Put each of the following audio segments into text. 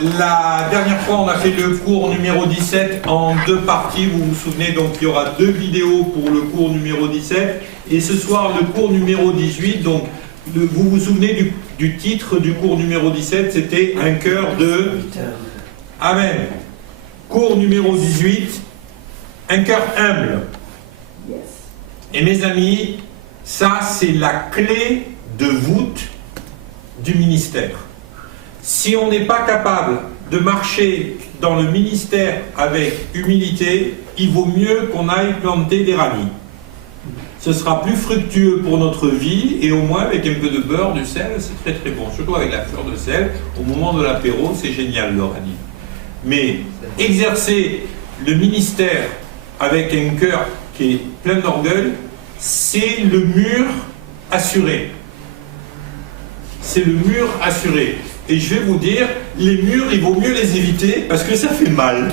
La dernière fois, on a fait le cours numéro 17 en 2 parties. Vous vous souvenez, donc il y aura 2 vidéos pour le cours numéro 17. Et ce soir, le cours numéro 18. Donc, vous vous souvenez du titre du cours numéro 17, c'était un cœur de... Amen. Cours numéro 18, un cœur humble. Et mes amis, ça c'est la clé de voûte du ministère. Si on n'est pas capable de marcher dans le ministère avec humilité, il vaut mieux qu'on aille planter des radis. Ce sera plus fructueux pour notre vie, et au moins avec un peu de beurre, du sel, c'est très très bon. Surtout avec la fleur de sel, au moment de l'apéro, c'est génial le radis. Mais exercer le ministère avec un cœur qui est plein d'orgueil, c'est le mur assuré. C'est le mur assuré. Et je vais vous dire, les murs, il vaut mieux les éviter parce que ça fait mal.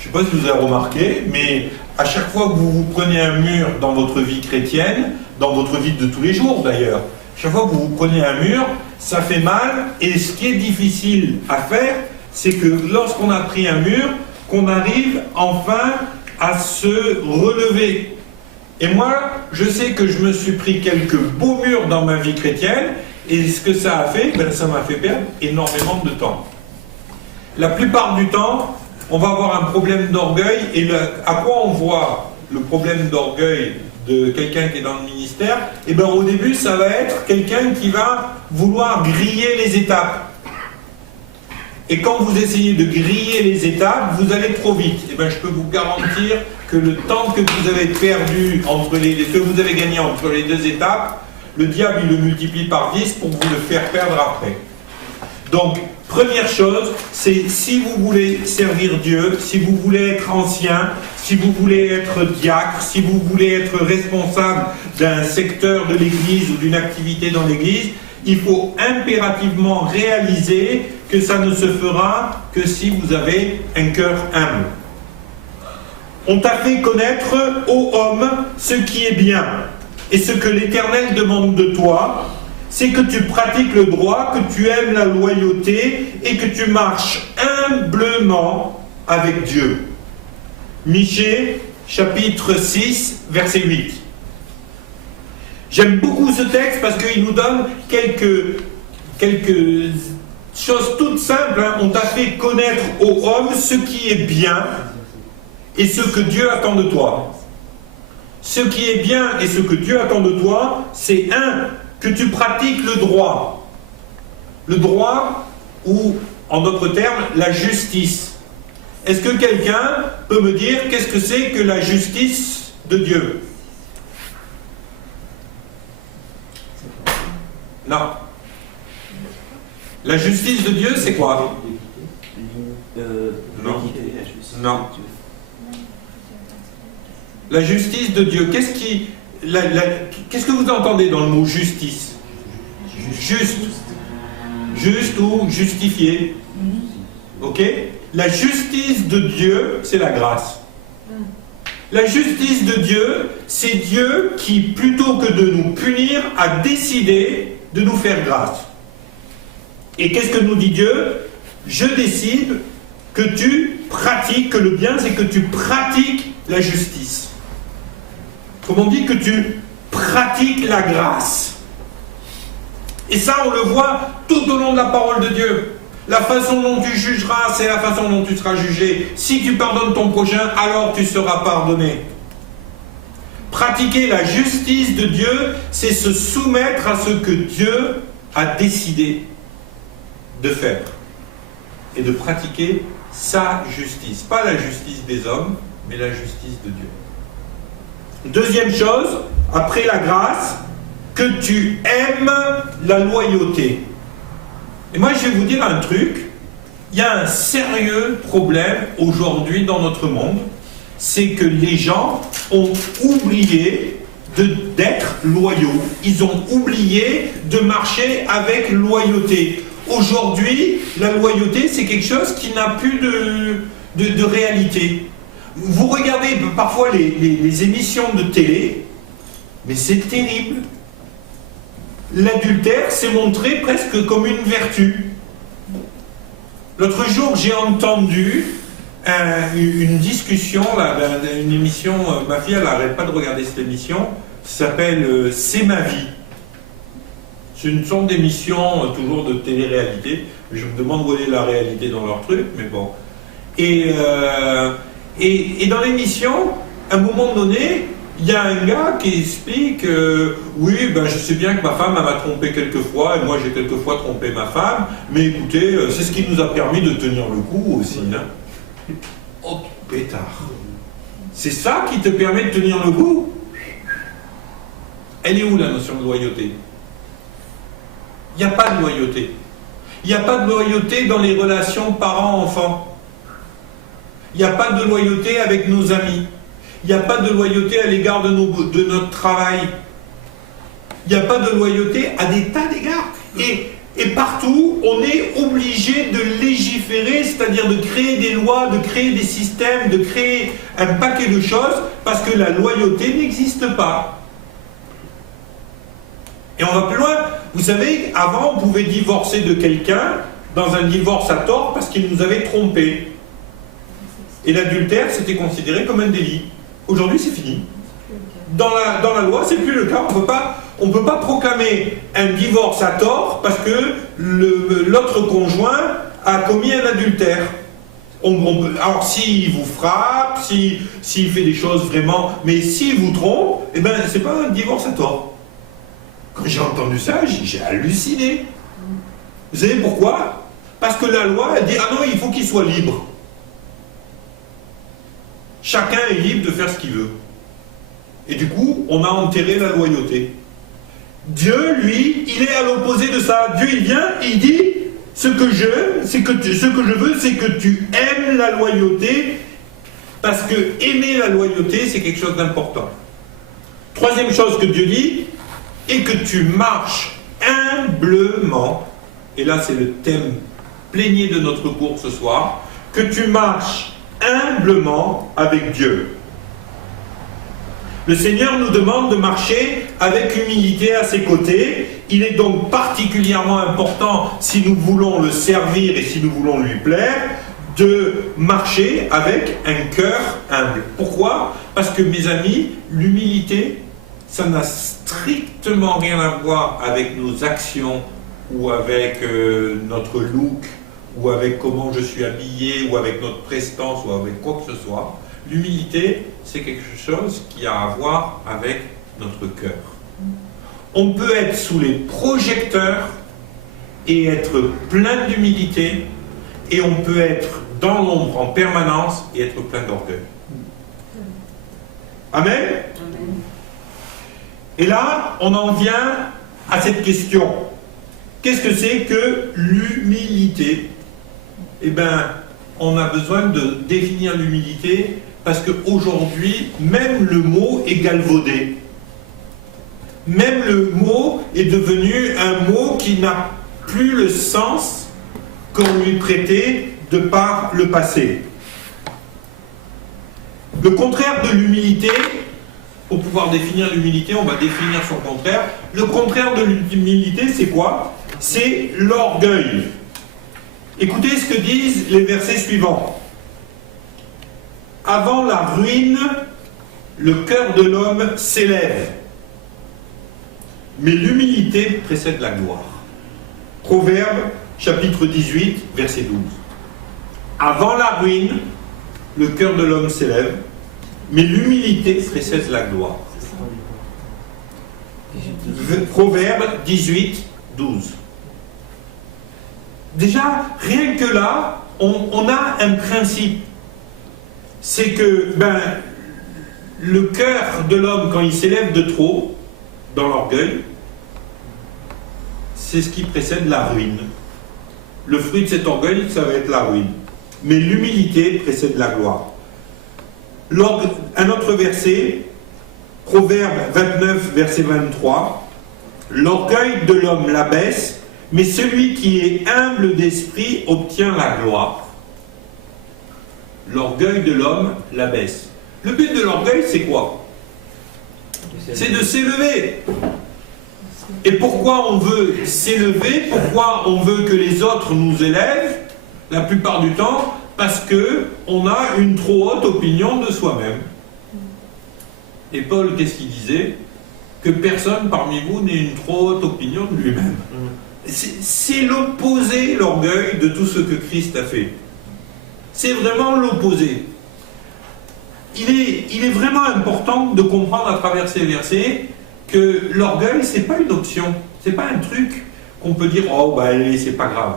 Je ne sais pas si vous avez remarqué, mais à chaque fois que vous prenez un mur dans votre vie chrétienne, dans votre vie de tous les jours d'ailleurs, chaque fois que vous prenez un mur, ça fait mal. Et ce qui est difficile à faire, c'est que lorsqu'on a pris un mur, qu'on arrive enfin à se relever. Et moi, je sais que je me suis pris quelques beaux murs dans ma vie chrétienne, et ce que ça a fait, ça m'a fait perdre énormément de temps. La plupart du temps, on va avoir un problème d'orgueil, et à quoi on voit le problème d'orgueil de quelqu'un qui est dans le ministère? Et bien au début, ça va être quelqu'un qui va vouloir griller les étapes. Et quand vous essayez de griller les étapes, vous allez trop vite. Et bien je peux vous garantir que le temps que vous avez perdu que vous avez gagné entre les 2 étapes, le diable il le multiplie par 10 pour vous le faire perdre après. Donc, première chose, c'est si vous voulez servir Dieu, si vous voulez être ancien, si vous voulez être diacre, si vous voulez être responsable d'un secteur de l'Église ou d'une activité dans l'Église, il faut impérativement réaliser que ça ne se fera que si vous avez un cœur humble. On t'a fait connaître, ô homme, ce qui est bien. Et ce que l'Éternel demande de toi, c'est que tu pratiques le droit, que tu aimes la loyauté et que tu marches humblement avec Dieu. Michée, chapitre 6, verset 8. J'aime beaucoup ce texte parce qu'il nous donne quelques choses toutes simples. On t'a fait connaître aux hommes ce qui est bien et ce que Dieu attend de toi. Ce qui est bien et ce que Dieu attend de toi, c'est que tu pratiques le droit. Le droit ou, en d'autres termes, la justice. Est-ce que quelqu'un peut me dire qu'est-ce que c'est que la justice de Dieu? Non. La justice de Dieu, c'est quoi? Non. Non. La justice de Dieu, qu'est-ce que vous entendez dans le mot justice? Juste. Juste ou justifié. Ok? La justice de Dieu, c'est la grâce. La justice de Dieu, c'est Dieu qui, plutôt que de nous punir, a décidé de nous faire grâce. Et qu'est-ce que nous dit Dieu? Je décide que tu pratiques, que le bien, c'est que tu pratiques la justice. Autrement dit, que tu pratiques la grâce. Et ça, on le voit tout au long de la parole de Dieu. La façon dont tu jugeras, c'est la façon dont tu seras jugé. Si tu pardonnes ton prochain, alors tu seras pardonné. Pratiquer la justice de Dieu, c'est se soumettre à ce que Dieu a décidé de faire. Et de pratiquer sa justice. Pas la justice des hommes, mais la justice de Dieu. Deuxième chose, après la grâce, que tu aimes la loyauté. Et moi, je vais vous dire un truc. Il y a un sérieux problème aujourd'hui dans notre monde. C'est que les gens ont oublié d'être loyaux. Ils ont oublié de marcher avec loyauté. Aujourd'hui, la loyauté, c'est quelque chose qui n'a plus de réalité. Vous regardez parfois les émissions de télé, mais c'est terrible. L'adultère s'est montré presque comme une vertu. L'autre jour, j'ai entendu une discussion, là, une émission, ma fille, elle n'arrête pas de regarder cette émission, ça s'appelle C'est ma vie. C'est une sorte d'émission, toujours de télé-réalité. Je me demande où est la réalité dans leur truc, mais bon. Et dans l'émission, à un moment donné, il y a un gars qui explique oui, ben, je sais bien que ma femme elle m'a trompé quelques fois, et moi j'ai quelquefois trompé ma femme, mais écoutez, c'est ce qui nous a permis de tenir le coup aussi. Hein. Oh, pétard. C'est ça qui te permet de tenir le coup? Elle est où la notion de loyauté? Il n'y a pas de loyauté. Il n'y a pas de loyauté dans les relations parents-enfants. Il n'y a pas de loyauté avec nos amis. Il n'y a pas de loyauté à l'égard de notre travail. Il n'y a pas de loyauté à des tas d'égards. Et partout, on est obligé de légiférer, c'est-à-dire de créer des lois, de créer des systèmes, de créer un paquet de choses, parce que la loyauté n'existe pas. Et on va plus loin. Vous savez, avant, on pouvait divorcer de quelqu'un dans un divorce à tort parce qu'il nous avait trompés. Et l'adultère, c'était considéré comme un délit. Aujourd'hui, c'est fini. Dans la loi, c'est plus le cas. On ne peut pas proclamer un divorce à tort parce que l'autre conjoint a commis un adultère. Alors, s'il vous frappe, s'il fait des choses vraiment... Mais s'il vous trompe, eh ben, c'est pas un divorce à tort. Quand j'ai entendu ça, j'ai halluciné. Vous savez pourquoi? Parce que la loi, elle dit, ah non, il faut qu'il soit libre. Chacun est libre de faire ce qu'il veut. Et du coup, on a enterré la loyauté. Dieu, lui, il est à l'opposé de ça. Dieu, il vient, il dit, ce que je veux, c'est que tu aimes la loyauté, parce que aimer la loyauté, c'est quelque chose d'important. Troisième chose que Dieu dit, et que tu marches humblement, et là c'est le thème plénier de notre cours ce soir, que tu marches humblement avec Dieu. Le Seigneur nous demande de marcher avec humilité à ses côtés. Il est donc particulièrement important, si nous voulons le servir et si nous voulons lui plaire, de marcher avec un cœur humble. Pourquoi? Parce que, mes amis, l'humilité, ça n'a strictement rien à voir avec nos actions ou avec notre look ou avec comment je suis habillé ou avec notre prestance ou avec quoi que ce soit. L'humilité, c'est quelque chose qui a à voir avec notre cœur. On peut être sous les projecteurs et être plein d'humilité, et on peut être dans l'ombre en permanence et être plein d'orgueil. Amen? Et là, on en vient à cette question. Qu'est-ce que c'est que l'humilité? Eh bien, on a besoin de définir l'humilité parce qu'aujourd'hui, même le mot est galvaudé. Même le mot est devenu un mot qui n'a plus le sens qu'on lui prêtait de par le passé. Le contraire de l'humilité, pour pouvoir définir l'humilité, on va définir son contraire. Le contraire de l'humilité, c'est quoi? C'est l'orgueil. Écoutez ce que disent les versets suivants. Avant la ruine, le cœur de l'homme s'élève, mais l'humilité précède la gloire. Proverbe, chapitre 18, verset 12. Avant la ruine, le cœur de l'homme s'élève, mais l'humilité précède la gloire. Proverbe 18, 12. Déjà, rien que là, on a un principe. C'est que le cœur de l'homme, quand il s'élève de trop, dans l'orgueil, c'est ce qui précède la ruine. Le fruit de cet orgueil, ça va être la ruine. Mais l'humilité précède la gloire. Un autre verset, Proverbe 29, verset 23, l'orgueil de l'homme l'abaisse, mais celui qui est humble d'esprit obtient la gloire. L'orgueil de l'homme l'abaisse. Le but de l'orgueil, c'est quoi? C'est de s'élever. Et pourquoi on veut s'élever? Pourquoi on veut que les autres nous élèvent? La plupart du temps, parce qu'on a une trop haute opinion de soi-même. Et Paul, qu'est-ce qu'il disait? Que personne parmi vous n'ait une trop haute opinion de lui-même. C'est l'opposé, l'orgueil, de tout ce que Christ a fait. C'est vraiment l'opposé. Il est vraiment important de comprendre à travers ces versets que l'orgueil, c'est pas une option. C'est pas un truc qu'on peut dire, oh, bah allez, c'est pas grave.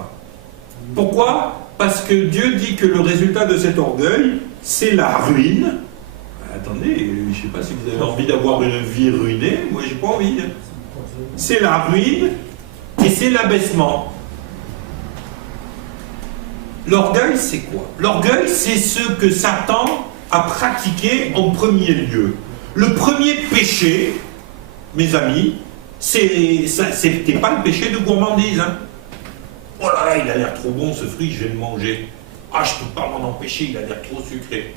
Pourquoi? Parce que Dieu dit que le résultat de cet orgueil, c'est la ruine. Attendez, je ne sais pas si vous avez envie d'avoir une vie ruinée, moi j'ai pas envie. C'est la ruine et c'est l'abaissement. L'orgueil, c'est quoi? L'orgueil, c'est ce que Satan a pratiqué en premier lieu. Le premier péché, mes amis, c'était pas le péché de gourmandise. Hein. Oh là là, il a l'air trop bon ce fruit, je vais le manger. Ah, je ne peux pas m'en empêcher, il a l'air trop sucré.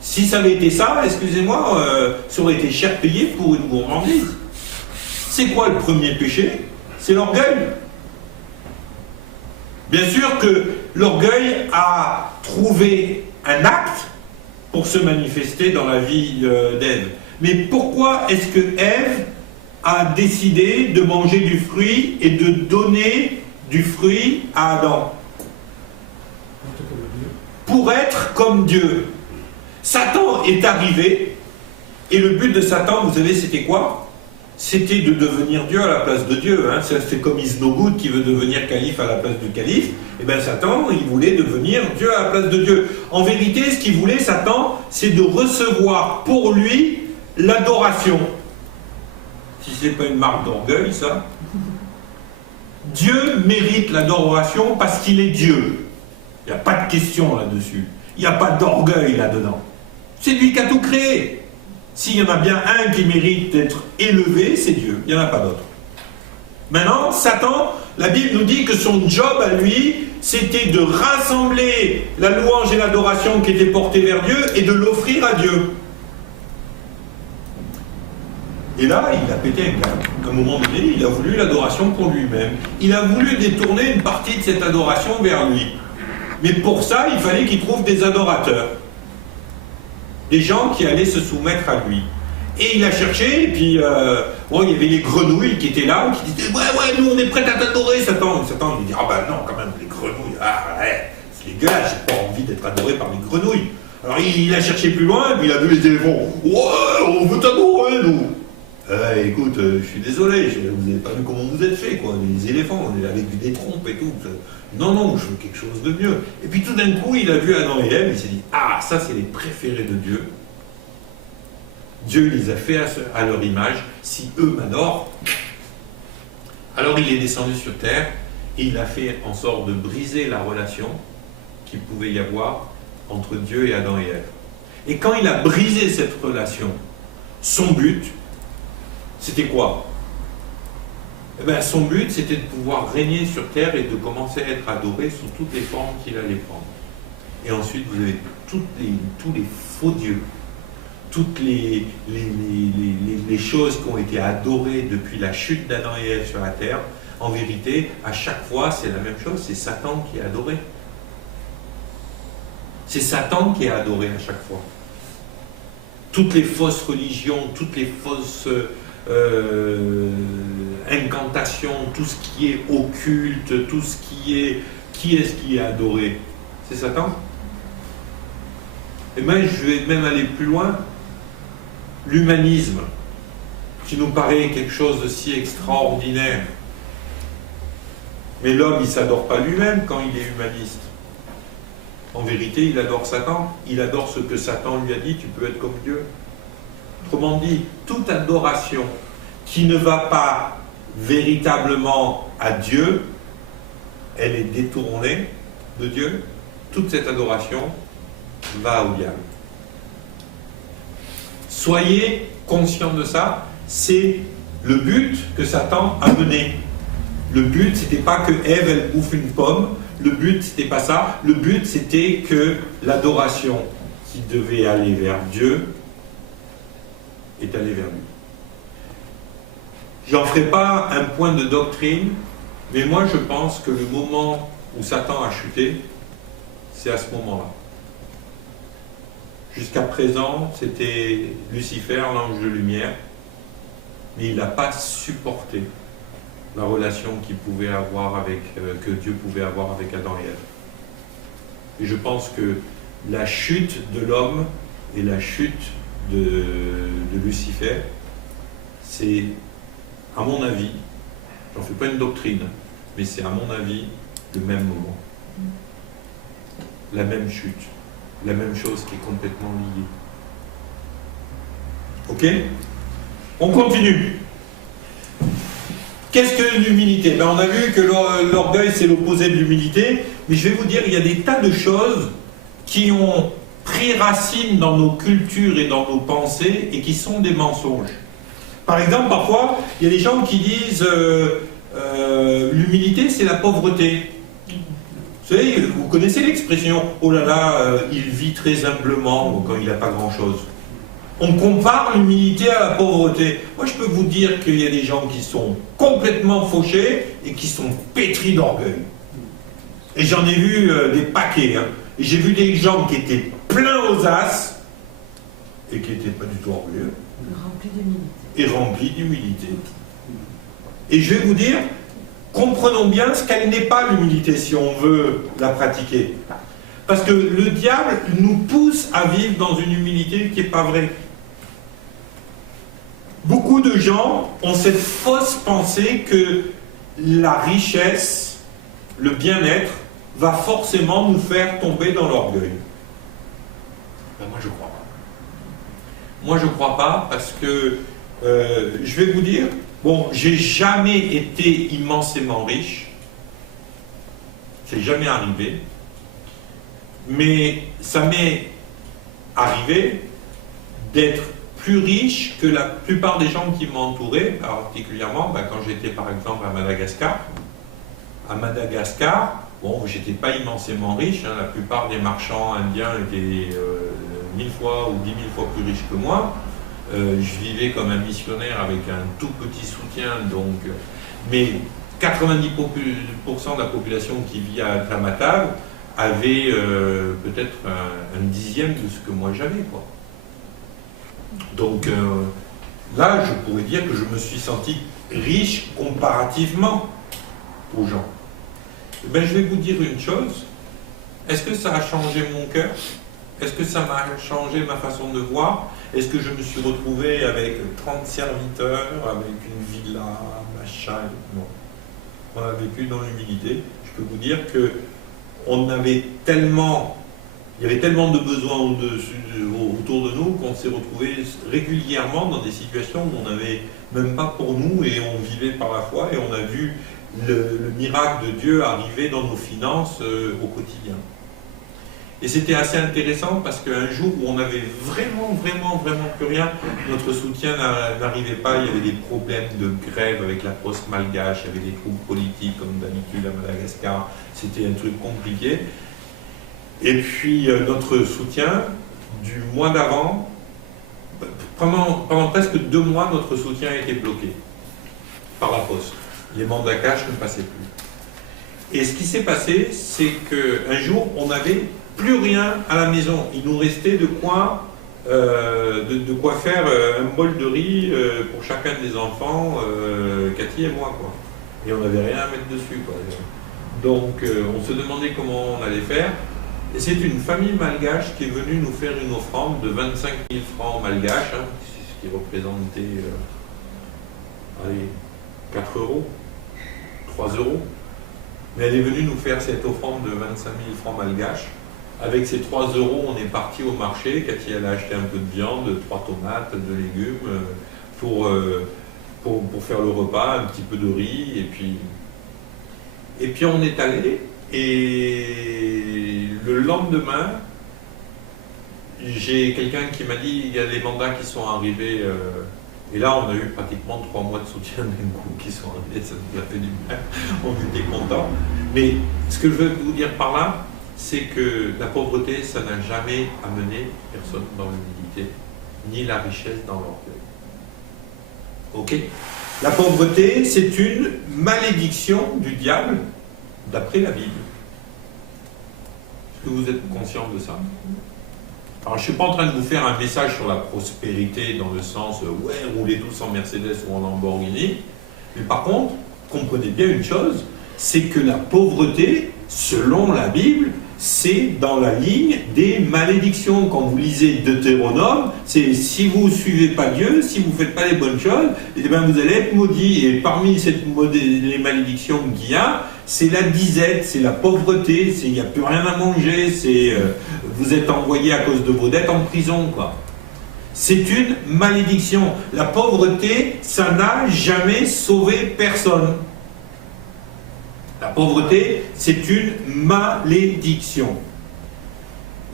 Si ça avait été ça, excusez-moi, ça aurait été cher payé pour une gourmandise. C'est quoi le premier péché? C'est l'orgueil. Bien sûr que l'orgueil a trouvé un acte pour se manifester dans la vie d'Ève. Mais pourquoi est-ce que Ève a décidé de manger du fruit et de donner du fruit à Adam? Pour être comme Dieu. Satan est arrivé, et le but de Satan, vous savez, c'était quoi? C'était de devenir Dieu à la place de Dieu. Hein. C'est comme Isnogoud qui veut devenir calife à la place du calife. Et bien Satan, il voulait devenir Dieu à la place de Dieu. En vérité, ce qu'il voulait, Satan, c'est de recevoir pour lui l'adoration. Si ce n'est pas une marque d'orgueil, ça. Dieu mérite l'adoration parce qu'il est Dieu. Il n'y a pas de question là-dessus. Il n'y a pas d'orgueil là-dedans. C'est lui qui a tout créé. S'il y en a bien un qui mérite d'être élevé, c'est Dieu. Il n'y en a pas d'autre. Maintenant, Satan, la Bible nous dit que son job à lui, c'était de rassembler la louange et l'adoration qui étaient portées vers Dieu et de l'offrir à Dieu. Et là, il a pété un câble. À un moment donné, il a voulu l'adoration pour lui-même. Il a voulu détourner une partie de cette adoration vers lui. Mais pour ça, il fallait qu'il trouve des adorateurs. Des gens qui allaient se soumettre à lui. Et il a cherché, et puis il y avait les grenouilles qui étaient là, qui disaient « Ouais, nous on est prêts à t'adorer, Satan !» Satan il dit « Ah ben non, quand même, les grenouilles, c'est dégueulasse, j'ai pas envie d'être adoré par les grenouilles. » Alors il a cherché plus loin, et puis il a vu les éléphants. « Ouais, on veut t'adorer, nous !» Écoute, je suis désolé, vous n'avez pas vu comment vous êtes fait, quoi, les éléphants, avec des trompes et tout. Non, je veux quelque chose de mieux. Et puis tout d'un coup, il a vu Adam et Ève, il s'est dit, ah, ça c'est les préférés de Dieu. Dieu les a fait à leur image, si eux m'adorent. Alors il est descendu sur terre, et il a fait en sorte de briser la relation qu'il pouvait y avoir entre Dieu et Adam et Ève. Et quand il a brisé cette relation, son but, c'était quoi? Eh bien, son but, c'était de pouvoir régner sur terre et de commencer à être adoré sous toutes les formes qu'il allait prendre. Et ensuite, vous avez tous les faux dieux, toutes les choses qui ont été adorées depuis la chute d'Adam et Ève sur la terre. En vérité, à chaque fois, c'est la même chose, c'est Satan qui est adoré. C'est Satan qui est adoré à chaque fois. Toutes les fausses religions, toutes les fausses incantations, tout ce qui est occulte, tout ce qui est-ce qui est adoré? C'est Satan. Et même, je vais même aller plus loin, l'humanisme, qui nous paraît quelque chose de si extraordinaire. Mais l'homme, il ne s'adore pas lui-même quand il est humaniste. En vérité, il adore Satan. Il adore ce que Satan lui a dit, tu peux être comme Dieu. Autrement dit, toute adoration qui ne va pas véritablement à Dieu, elle est détournée de Dieu. Toute cette adoration va au diable. Soyez conscients de ça, c'est le but que Satan a mené. Le but, c'était pas que Ève, elle bouffe une pomme. Le but, c'était pas ça. Le but, c'était que l'adoration qui devait aller vers Dieu est allée vers lui. J'en ferai pas un point de doctrine, mais moi je pense que le moment où Satan a chuté, c'est à ce moment-là. Jusqu'à présent, c'était Lucifer, l'ange de lumière, mais il n'a pas supporté la relation qu'il pouvait avoir avec, que Dieu pouvait avoir avec Adam et Ève. Et je pense que la chute de l'homme et la chute de Lucifer, c'est, à mon avis, j'en fais pas une doctrine, mais c'est à mon avis le même moment. La même chute, la même chose qui est complètement liée. Ok? On continue. Qu'est-ce que l'humilité? On a vu que l'orgueil c'est l'opposé de l'humilité, mais je vais vous dire, il y a des tas de choses qui ont pris racine dans nos cultures et dans nos pensées et qui sont des mensonges. Par exemple, parfois, il y a des gens qui disent l'humilité c'est la pauvreté. Vous savez, vous connaissez l'expression « oh là là, il vit très humblement » quand il n'a pas grand-chose. On compare l'humilité à la pauvreté. Moi, je peux vous dire qu'il y a des gens qui sont complètement fauchés et qui sont pétris d'orgueil. Et j'en ai vu des paquets. Hein. Et j'ai vu des gens qui étaient pleins aux as et qui n'étaient pas du tout orgueilleux. Remplis d'humilité. Et remplis d'humilité. Et je vais vous dire, comprenons bien ce qu'elle n'est pas l'humilité si on veut la pratiquer. Parce que le diable nous pousse à vivre dans une humilité qui n'est pas vraie. Beaucoup de gens ont cette fausse pensée que la richesse, le bien-être, va forcément nous faire tomber dans l'orgueil. Ben moi je crois pas. Moi je crois pas parce que, je vais vous dire, bon, j'ai jamais été immensément riche, c'est jamais arrivé, mais ça m'est arrivé d'être plus riche que la plupart des gens qui m'entouraient, particulièrement quand j'étais par exemple à Madagascar. À Madagascar, bon, j'étais pas immensément riche, hein, la plupart des marchands indiens étaient 1000 fois ou 10 000 fois plus riches que moi. Je vivais comme un missionnaire avec un tout petit soutien, donc, mais 90% de la population qui vit à Tamatave avait peut-être un dixième de ce que moi j'avais, quoi. Donc là, je pourrais dire que je me suis senti riche comparativement aux gens. Ben, je vais vous dire une chose. Est-ce que ça a changé mon cœur? Est-ce que ça m'a changé ma façon de voir? Est-ce que je me suis retrouvé avec 30 serviteurs, avec une villa, machin? Non. On a vécu dans l'humilité. Je peux vous dire que on avait tellement, il y avait tellement de besoins autour de nous qu'on s'est retrouvé régulièrement dans des situations où on n'avait même pas pour nous et on vivait par la foi et on a vu le miracle de Dieu arriver dans nos finances au quotidien. Et c'était assez intéressant parce qu'un jour où on avait vraiment plus rien, notre soutien n'arrivait pas, il y avait des problèmes de grève avec la poste malgache, il y avait des troubles politiques comme d'habitude à Madagascar, c'était un truc compliqué. Et puis notre soutien, du mois d'avant, pendant presque 2 mois, notre soutien a été bloqué par la poste. Les mandats cash ne passaient plus. Et ce qui s'est passé, c'est qu'un jour, on n'avait plus rien à la maison. Il nous restait de quoi faire un bol de riz pour chacun des enfants, Cathy et moi, quoi. Et on n'avait rien à mettre dessus, quoi. Donc on se demandait comment on allait faire. Et c'est une famille malgache qui est venue nous faire une offrande de 25 000 francs malgaches, hein, ce qui représentait 4 euros, 3 euros. Mais elle est venue nous faire cette offrande de 25 000 francs malgaches. Avec ces 3 euros, on est parti au marché. Cathy, elle a acheté un peu de viande, 3 tomates, de légumes pour faire le repas, un petit peu de riz. Et puis on est allé. Et le lendemain, j'ai quelqu'un qui m'a dit il y a des mandats qui sont arrivés. Et là, on a eu pratiquement 3 mois de soutien d'un coup qui sont arrivés. Ça nous a fait du bien. On était contents. Mais ce que je veux vous dire par là, c'est que la pauvreté, ça n'a jamais amené personne dans l'humilité, ni la richesse dans l'orgueil. Ok? La pauvreté, c'est une malédiction du diable, d'après la Bible. Est-ce que vous êtes conscient de ça? Alors, je ne suis pas en train de vous faire un message sur la prospérité dans le sens ouais, roulez tous en Mercedes ou en Lamborghini. Mais par contre, comprenez bien une chose, c'est que la pauvreté, selon la Bible, c'est dans la ligne des malédictions. Quand vous lisez Deutéronome, c'est si vous ne suivez pas Dieu, si vous ne faites pas les bonnes choses, eh bien vous allez être maudits. Et parmi les malédictions qu'il y a, c'est la disette, c'est la pauvreté, il n'y a plus rien à manger, vous êtes envoyé à cause de vos dettes en prison, quoi. C'est une malédiction. La pauvreté, ça n'a jamais sauvé personne. La pauvreté, c'est une malédiction.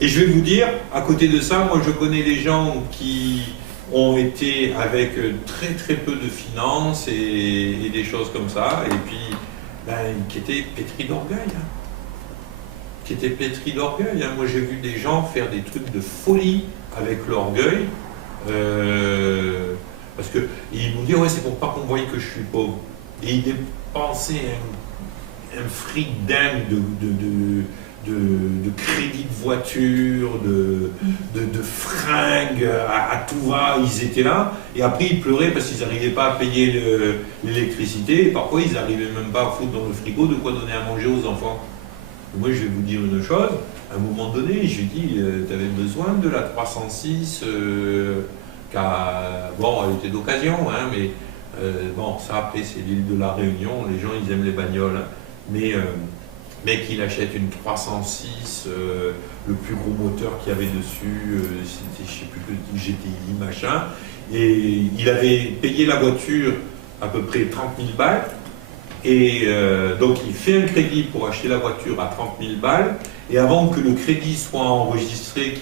Et je vais vous dire, à côté de ça, moi je connais des gens qui ont été avec très très peu de finances et des choses comme ça, et puis qui étaient pétris d'orgueil. Qui étaient pétris d'orgueil. Moi j'ai vu des gens faire des trucs de folie avec l'orgueil, parce qu'ils m'ont dit ouais, c'est pour pas qu'on voie que je suis pauvre. Et ils dépensaient un fric dingue de crédit de voiture, de fringues, à tout va, ils étaient là, et après ils pleuraient parce qu'ils n'arrivaient pas à payer l'électricité, et parfois ils n'arrivaient même pas à foutre dans le frigo de quoi donner à manger aux enfants. Et moi je vais vous dire une chose, à un moment donné, je lui ai dit, tu avais besoin de la 306, bon, elle était d'occasion, hein, mais bon, ça après c'est l'île de la Réunion, les gens ils aiment les bagnoles, hein. Mais mec, il achète une 306, le plus gros moteur qu'il y avait dessus, c'était je sais plus que GTI, machin, et il avait payé la voiture à peu près 30 000 balles, et donc il fait un crédit pour acheter la voiture à 30 000 balles, et avant que le crédit soit enregistré,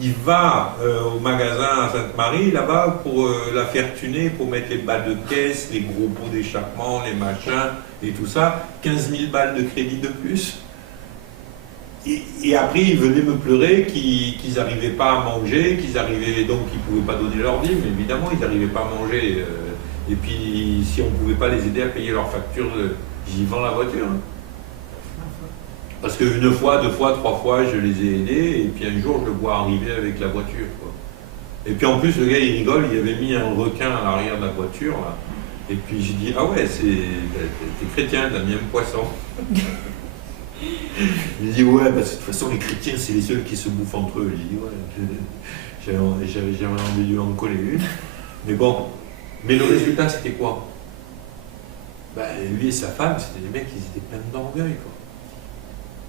il va au magasin à Sainte-Marie, là-bas, pour la faire tuner, pour mettre les balles de caisse, les gros pots d'échappement, les machins, et tout ça, 15 000 balles de crédit de plus. Et après, ils venaient me pleurer qu'ils n'arrivaient pas à manger, donc ils ne pouvaient pas donner leur vie, mais évidemment, ils n'arrivaient pas à manger. Et puis, si on ne pouvait pas les aider à payer leurs factures, j'y vends la voiture. Hein. Parce qu'une fois, deux fois, trois fois, je les ai aidés, et puis un jour, je le vois arriver avec la voiture, quoi. Et puis en plus, le gars, il rigole, il avait mis un requin à l'arrière de la voiture, là. Et puis j'ai dit, ah ouais, t'es chrétien, t'as mis un poisson. Il dit, ouais, parce que de toute façon, les chrétiens, c'est les seuls qui se bouffent entre eux. J'ai dit, ouais, j'avais jamais envie de lui en coller une. Mais bon, mais le résultat, c'était quoi? Lui et sa femme, c'était des mecs qui étaient pleins d'orgueil, quoi.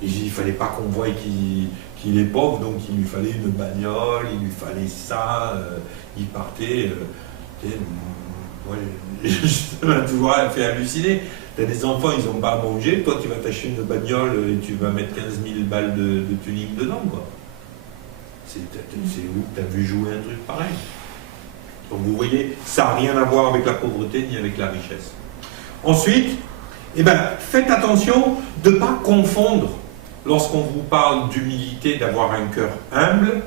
Et il ne fallait pas qu'on voie qu'il est pauvre, donc il lui fallait une bagnole, il lui fallait ça, il partait. Ça m'a toujours fait halluciner. Tu as des enfants, ils n'ont pas à manger, toi tu vas t'acheter une bagnole et tu vas mettre 15 000 balles de tuning dedans, quoi. C'est où tu as vu jouer un truc pareil? Donc vous voyez, ça n'a rien à voir avec la pauvreté ni avec la richesse. Ensuite, faites attention de ne pas confondre, lorsqu'on vous parle d'humilité, d'avoir un cœur humble,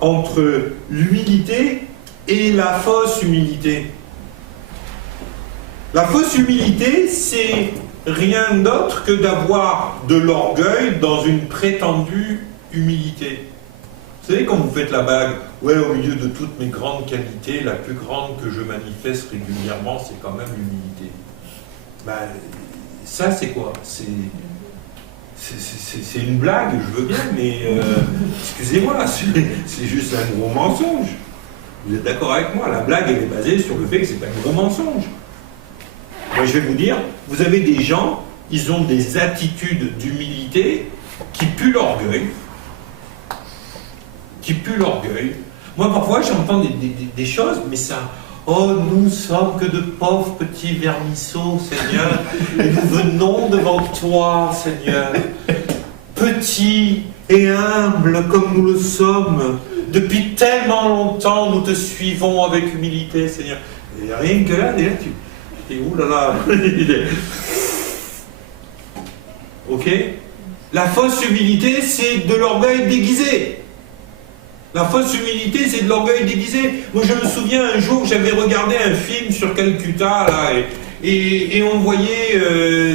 entre l'humilité et la fausse humilité. La fausse humilité, c'est rien d'autre que d'avoir de l'orgueil dans une prétendue humilité. Vous savez, quand vous faites la bague, ouais, au milieu de toutes mes grandes qualités, la plus grande que je manifeste régulièrement, c'est quand même l'humilité. Ça, c'est quoi? C'est une blague, je veux bien, mais excusez-moi, c'est juste un gros mensonge. Vous êtes d'accord avec moi? La blague, elle est basée sur le fait que c'est un gros mensonge. Moi, je vais vous dire, vous avez des gens, ils ont des attitudes d'humilité qui puent l'orgueil. Qui puent l'orgueil. Moi, parfois, j'entends des choses, mais ça... Oh, nous sommes que de pauvres petits vermisseaux, Seigneur, et nous venons devant toi, Seigneur, petits et humbles comme nous le sommes. Depuis tellement longtemps, nous te suivons avec humilité, Seigneur. Et rien que là, déjà, tu es où là. Ok? La fausse humilité, c'est de l'orgueil déguisé. La fausse humilité, c'est de l'orgueil déguisé. Moi, je me souviens un jour, j'avais regardé un film sur Calcutta, là, et on voyait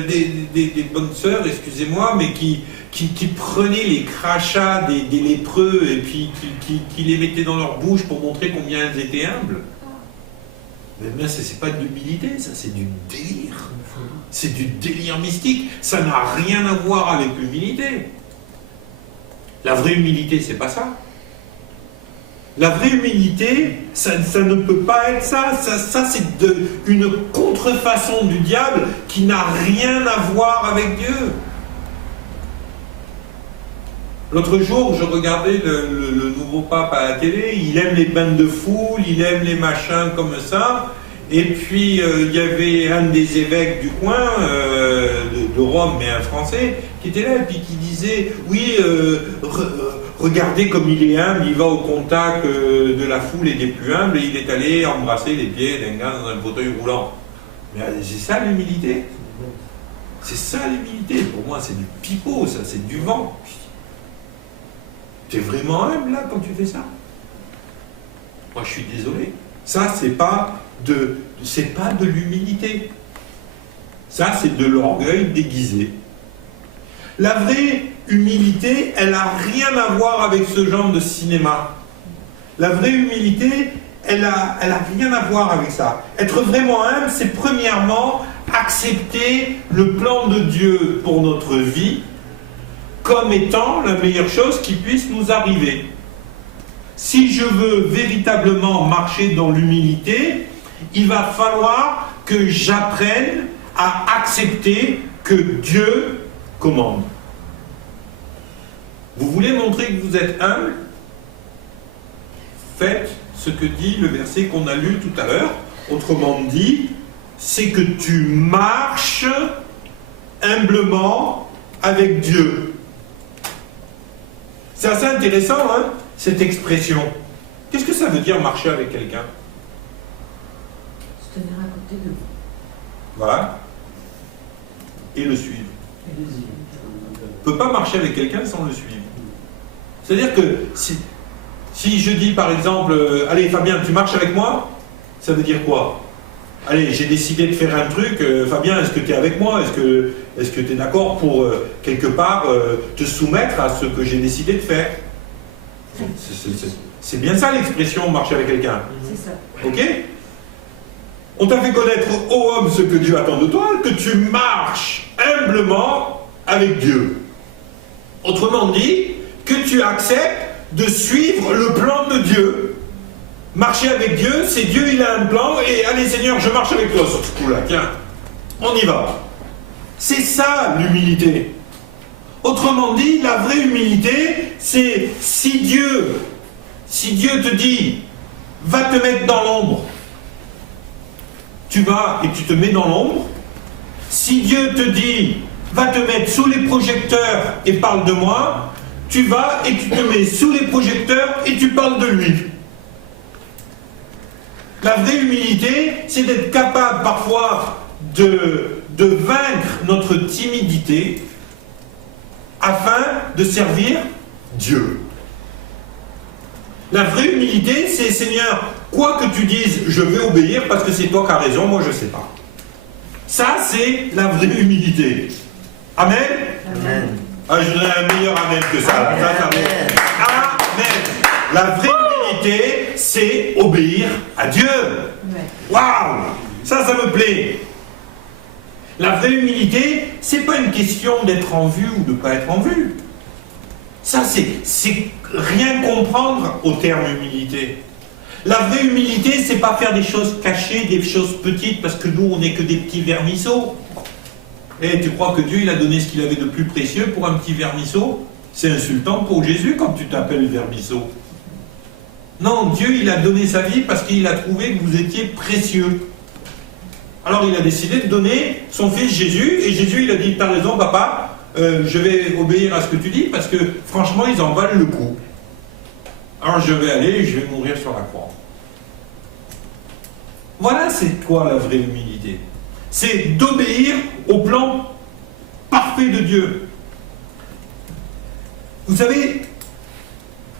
des bonnes sœurs, excusez-moi, mais qui qui prenaient les crachats des lépreux et puis qui les mettaient dans leur bouche pour montrer combien elles étaient humbles. Mais c'est pas de l'humilité, ça, c'est du délire. C'est du délire mystique. Ça n'a rien à voir avec l'humilité. La vraie humilité, c'est pas ça. La vraie humilité, ça ne peut pas être ça. Ça c'est une contrefaçon du diable qui n'a rien à voir avec Dieu. L'autre jour, je regardais le nouveau pape à la télé, il aime les bains de foule, il aime les machins comme ça, et puis il y avait un des évêques du coin, de Rome, mais un Français, qui était là, et puis qui disait, oui, regardez comme il est humble, il va au contact de la foule et des plus humbles, et il est allé embrasser les pieds d'un gars dans un fauteuil roulant. Mais c'est ça l'humilité. C'est ça l'humilité. Pour moi, c'est du pipeau, ça, c'est du vent. Tu es vraiment humble là quand tu fais ça? Moi je suis désolé. Ça c'est pas de l'humilité. Ça c'est de l'orgueil déguisé. La vraie humilité, elle n'a rien à voir avec ce genre de cinéma. La vraie humilité, elle a rien à voir avec ça. Être vraiment humble, c'est premièrement accepter le plan de Dieu pour notre vie comme étant la meilleure chose qui puisse nous arriver. Si je veux véritablement marcher dans l'humilité, il va falloir que j'apprenne à accepter que Dieu commande. Vous voulez montrer que vous êtes humble? Faites ce que dit le verset qu'on a lu tout à l'heure. Autrement dit, c'est que tu marches humblement avec Dieu. C'est assez intéressant, hein, cette expression. Qu'est-ce que ça veut dire marcher avec quelqu'un? Se tenir à côté de vous. Voilà. Et le suivre. On ne peut pas marcher avec quelqu'un sans le suivre. C'est-à-dire que si je dis par exemple, allez Fabien, tu marches avec moi, ça veut dire quoi? Allez, j'ai décidé de faire un truc, Fabien, est-ce que tu es avec moi? Est-ce que tu es d'accord pour, quelque part, te soumettre à ce que j'ai décidé de faire? C'est bien ça l'expression marcher avec quelqu'un. C'est ça. Ok? On t'a fait connaître, ô homme, ce que Dieu attend de toi, que tu marches humblement avec Dieu. Autrement dit, que tu acceptes de suivre le plan de Dieu. Marcher avec Dieu, c'est Dieu, il a un plan, et allez Seigneur, je marche avec toi sur ce coup-là, tiens, on y va. C'est ça l'humilité. Autrement dit, la vraie humilité, c'est si Dieu te dit, va te mettre dans l'ombre, tu vas et tu te mets dans l'ombre. Si Dieu te dit, va te mettre sous les projecteurs et parle de moi, tu vas et tu te mets sous les projecteurs et tu parles de lui. La vraie humilité, c'est d'être capable parfois de vaincre notre timidité afin de servir Dieu. La vraie humilité, c'est Seigneur, quoi que tu dises, je vais obéir parce que c'est toi qui as raison, moi je ne sais pas. Ça, c'est la vraie humilité. Amen? Amen. Ah, je voudrais un meilleur amen que ça. Amen. Amen. La vraie humilité, c'est obéir à Dieu. Waouh! Ça me plaît. La vraie humilité, c'est pas une question d'être en vue ou de ne pas être en vue. Ça, c'est rien comprendre au terme humilité. La vraie humilité, c'est pas faire des choses cachées, des choses petites, parce que nous, on n'est que des petits vermisseaux. Et tu crois que Dieu, il a donné ce qu'il avait de plus précieux pour un petit vermisseau? C'est insultant pour Jésus quand tu t'appelles vermisseau. Non, Dieu, il a donné sa vie parce qu'il a trouvé que vous étiez précieux. Alors il a décidé de donner son fils Jésus, et Jésus, il a dit, t'as raison, papa, je vais obéir à ce que tu dis, parce que franchement, ils en valent le coup. Alors je vais aller et je vais mourir sur la croix. Voilà, c'est quoi la vraie humilité? C'est d'obéir au plan parfait de Dieu. Vous savez,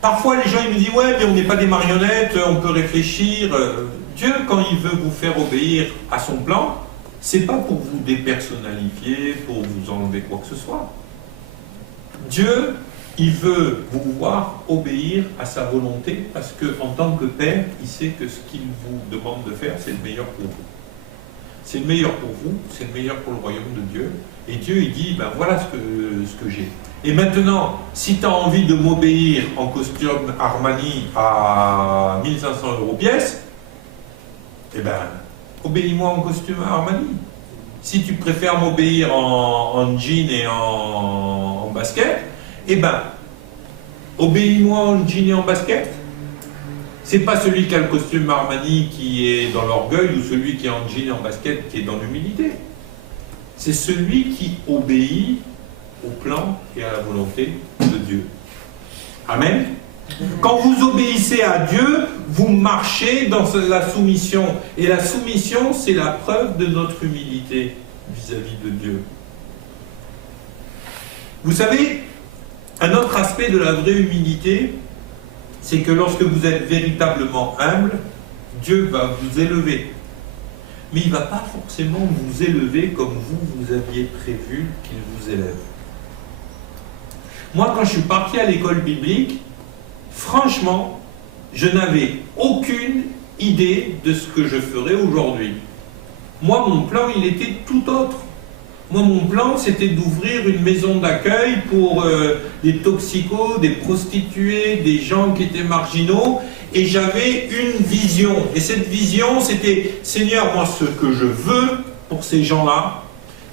parfois les gens ils me disent, ouais, mais on n'est pas des marionnettes, on peut réfléchir. Dieu, quand il veut vous faire obéir à son plan, c'est pas pour vous dépersonnalifier, pour vous enlever quoi que ce soit. Dieu, il veut vous voir obéir à sa volonté parce qu'en tant que Père, il sait que ce qu'il vous demande de faire, c'est le meilleur pour vous. C'est le meilleur pour vous, c'est le meilleur pour le royaume de Dieu. Et Dieu, il dit, ben voilà ce que j'ai. Et maintenant, si tu as envie de m'obéir en costume Armani à 1500 € pièce, eh ben, obéis-moi en costume Armani. Si tu préfères m'obéir en jean et en basket, eh ben, obéis-moi en jean et en basket. C'est pas celui qui a le costume Armani qui est dans l'orgueil ou celui qui est en jean et en basket qui est dans l'humilité. C'est celui qui obéit au plan et à la volonté de Dieu. Amen. Quand vous obéissez à Dieu, vous marchez dans la soumission. Et la soumission, c'est la preuve de notre humilité vis-à-vis de Dieu. Vous savez, un autre aspect de la vraie humilité, c'est que lorsque vous êtes véritablement humble, Dieu va vous élever. Mais il ne va pas forcément vous élever comme vous aviez prévu qu'il vous élève. Moi, quand je suis parti à l'école biblique, franchement, je n'avais aucune idée de ce que je ferais aujourd'hui. Moi, mon plan, il était tout autre. Moi, mon plan, c'était d'ouvrir une maison d'accueil pour des toxicos, des prostituées, des gens qui étaient marginaux. Et j'avais une vision. Et cette vision, c'était, Seigneur, moi, ce que je veux pour ces gens-là,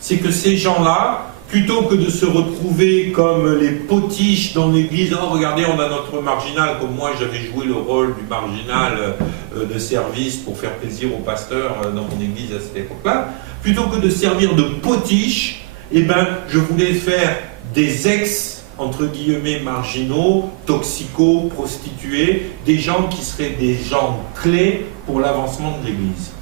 c'est que ces gens-là, plutôt que de se retrouver comme les potiches dans l'église, oh, regardez, on a notre marginal, comme moi, j'avais joué le rôle du marginal de service pour faire plaisir au pasteur dans mon église à cette époque-là, plutôt que de servir de potiche, eh ben, je voulais faire des entre guillemets marginaux, toxicos, prostituées, des gens qui seraient des gens clés pour l'avancement de l'église.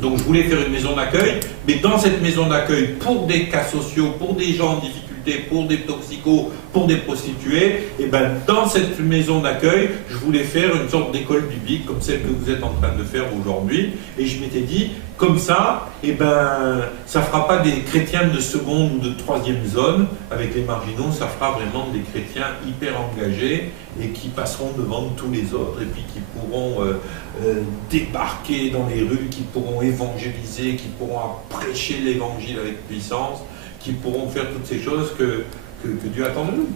Donc je voulais faire une maison d'accueil, mais dans cette maison d'accueil, pour des cas sociaux, pour des gens en difficulté, pour des toxicos, pour des prostituées, et ben dans cette maison d'accueil, je voulais faire une sorte d'école biblique comme celle que vous êtes en train de faire aujourd'hui. Et je m'étais dit, comme ça, et ben ça ne fera pas des chrétiens de seconde ou de troisième zone avec les marginaux, ça fera vraiment des chrétiens hyper engagés et qui passeront devant tous les autres et puis qui pourront débarquer dans les rues, qui pourront évangéliser, qui pourront prêcher l'évangile avec puissance, qui pourront faire toutes ces choses que Dieu attend de nous.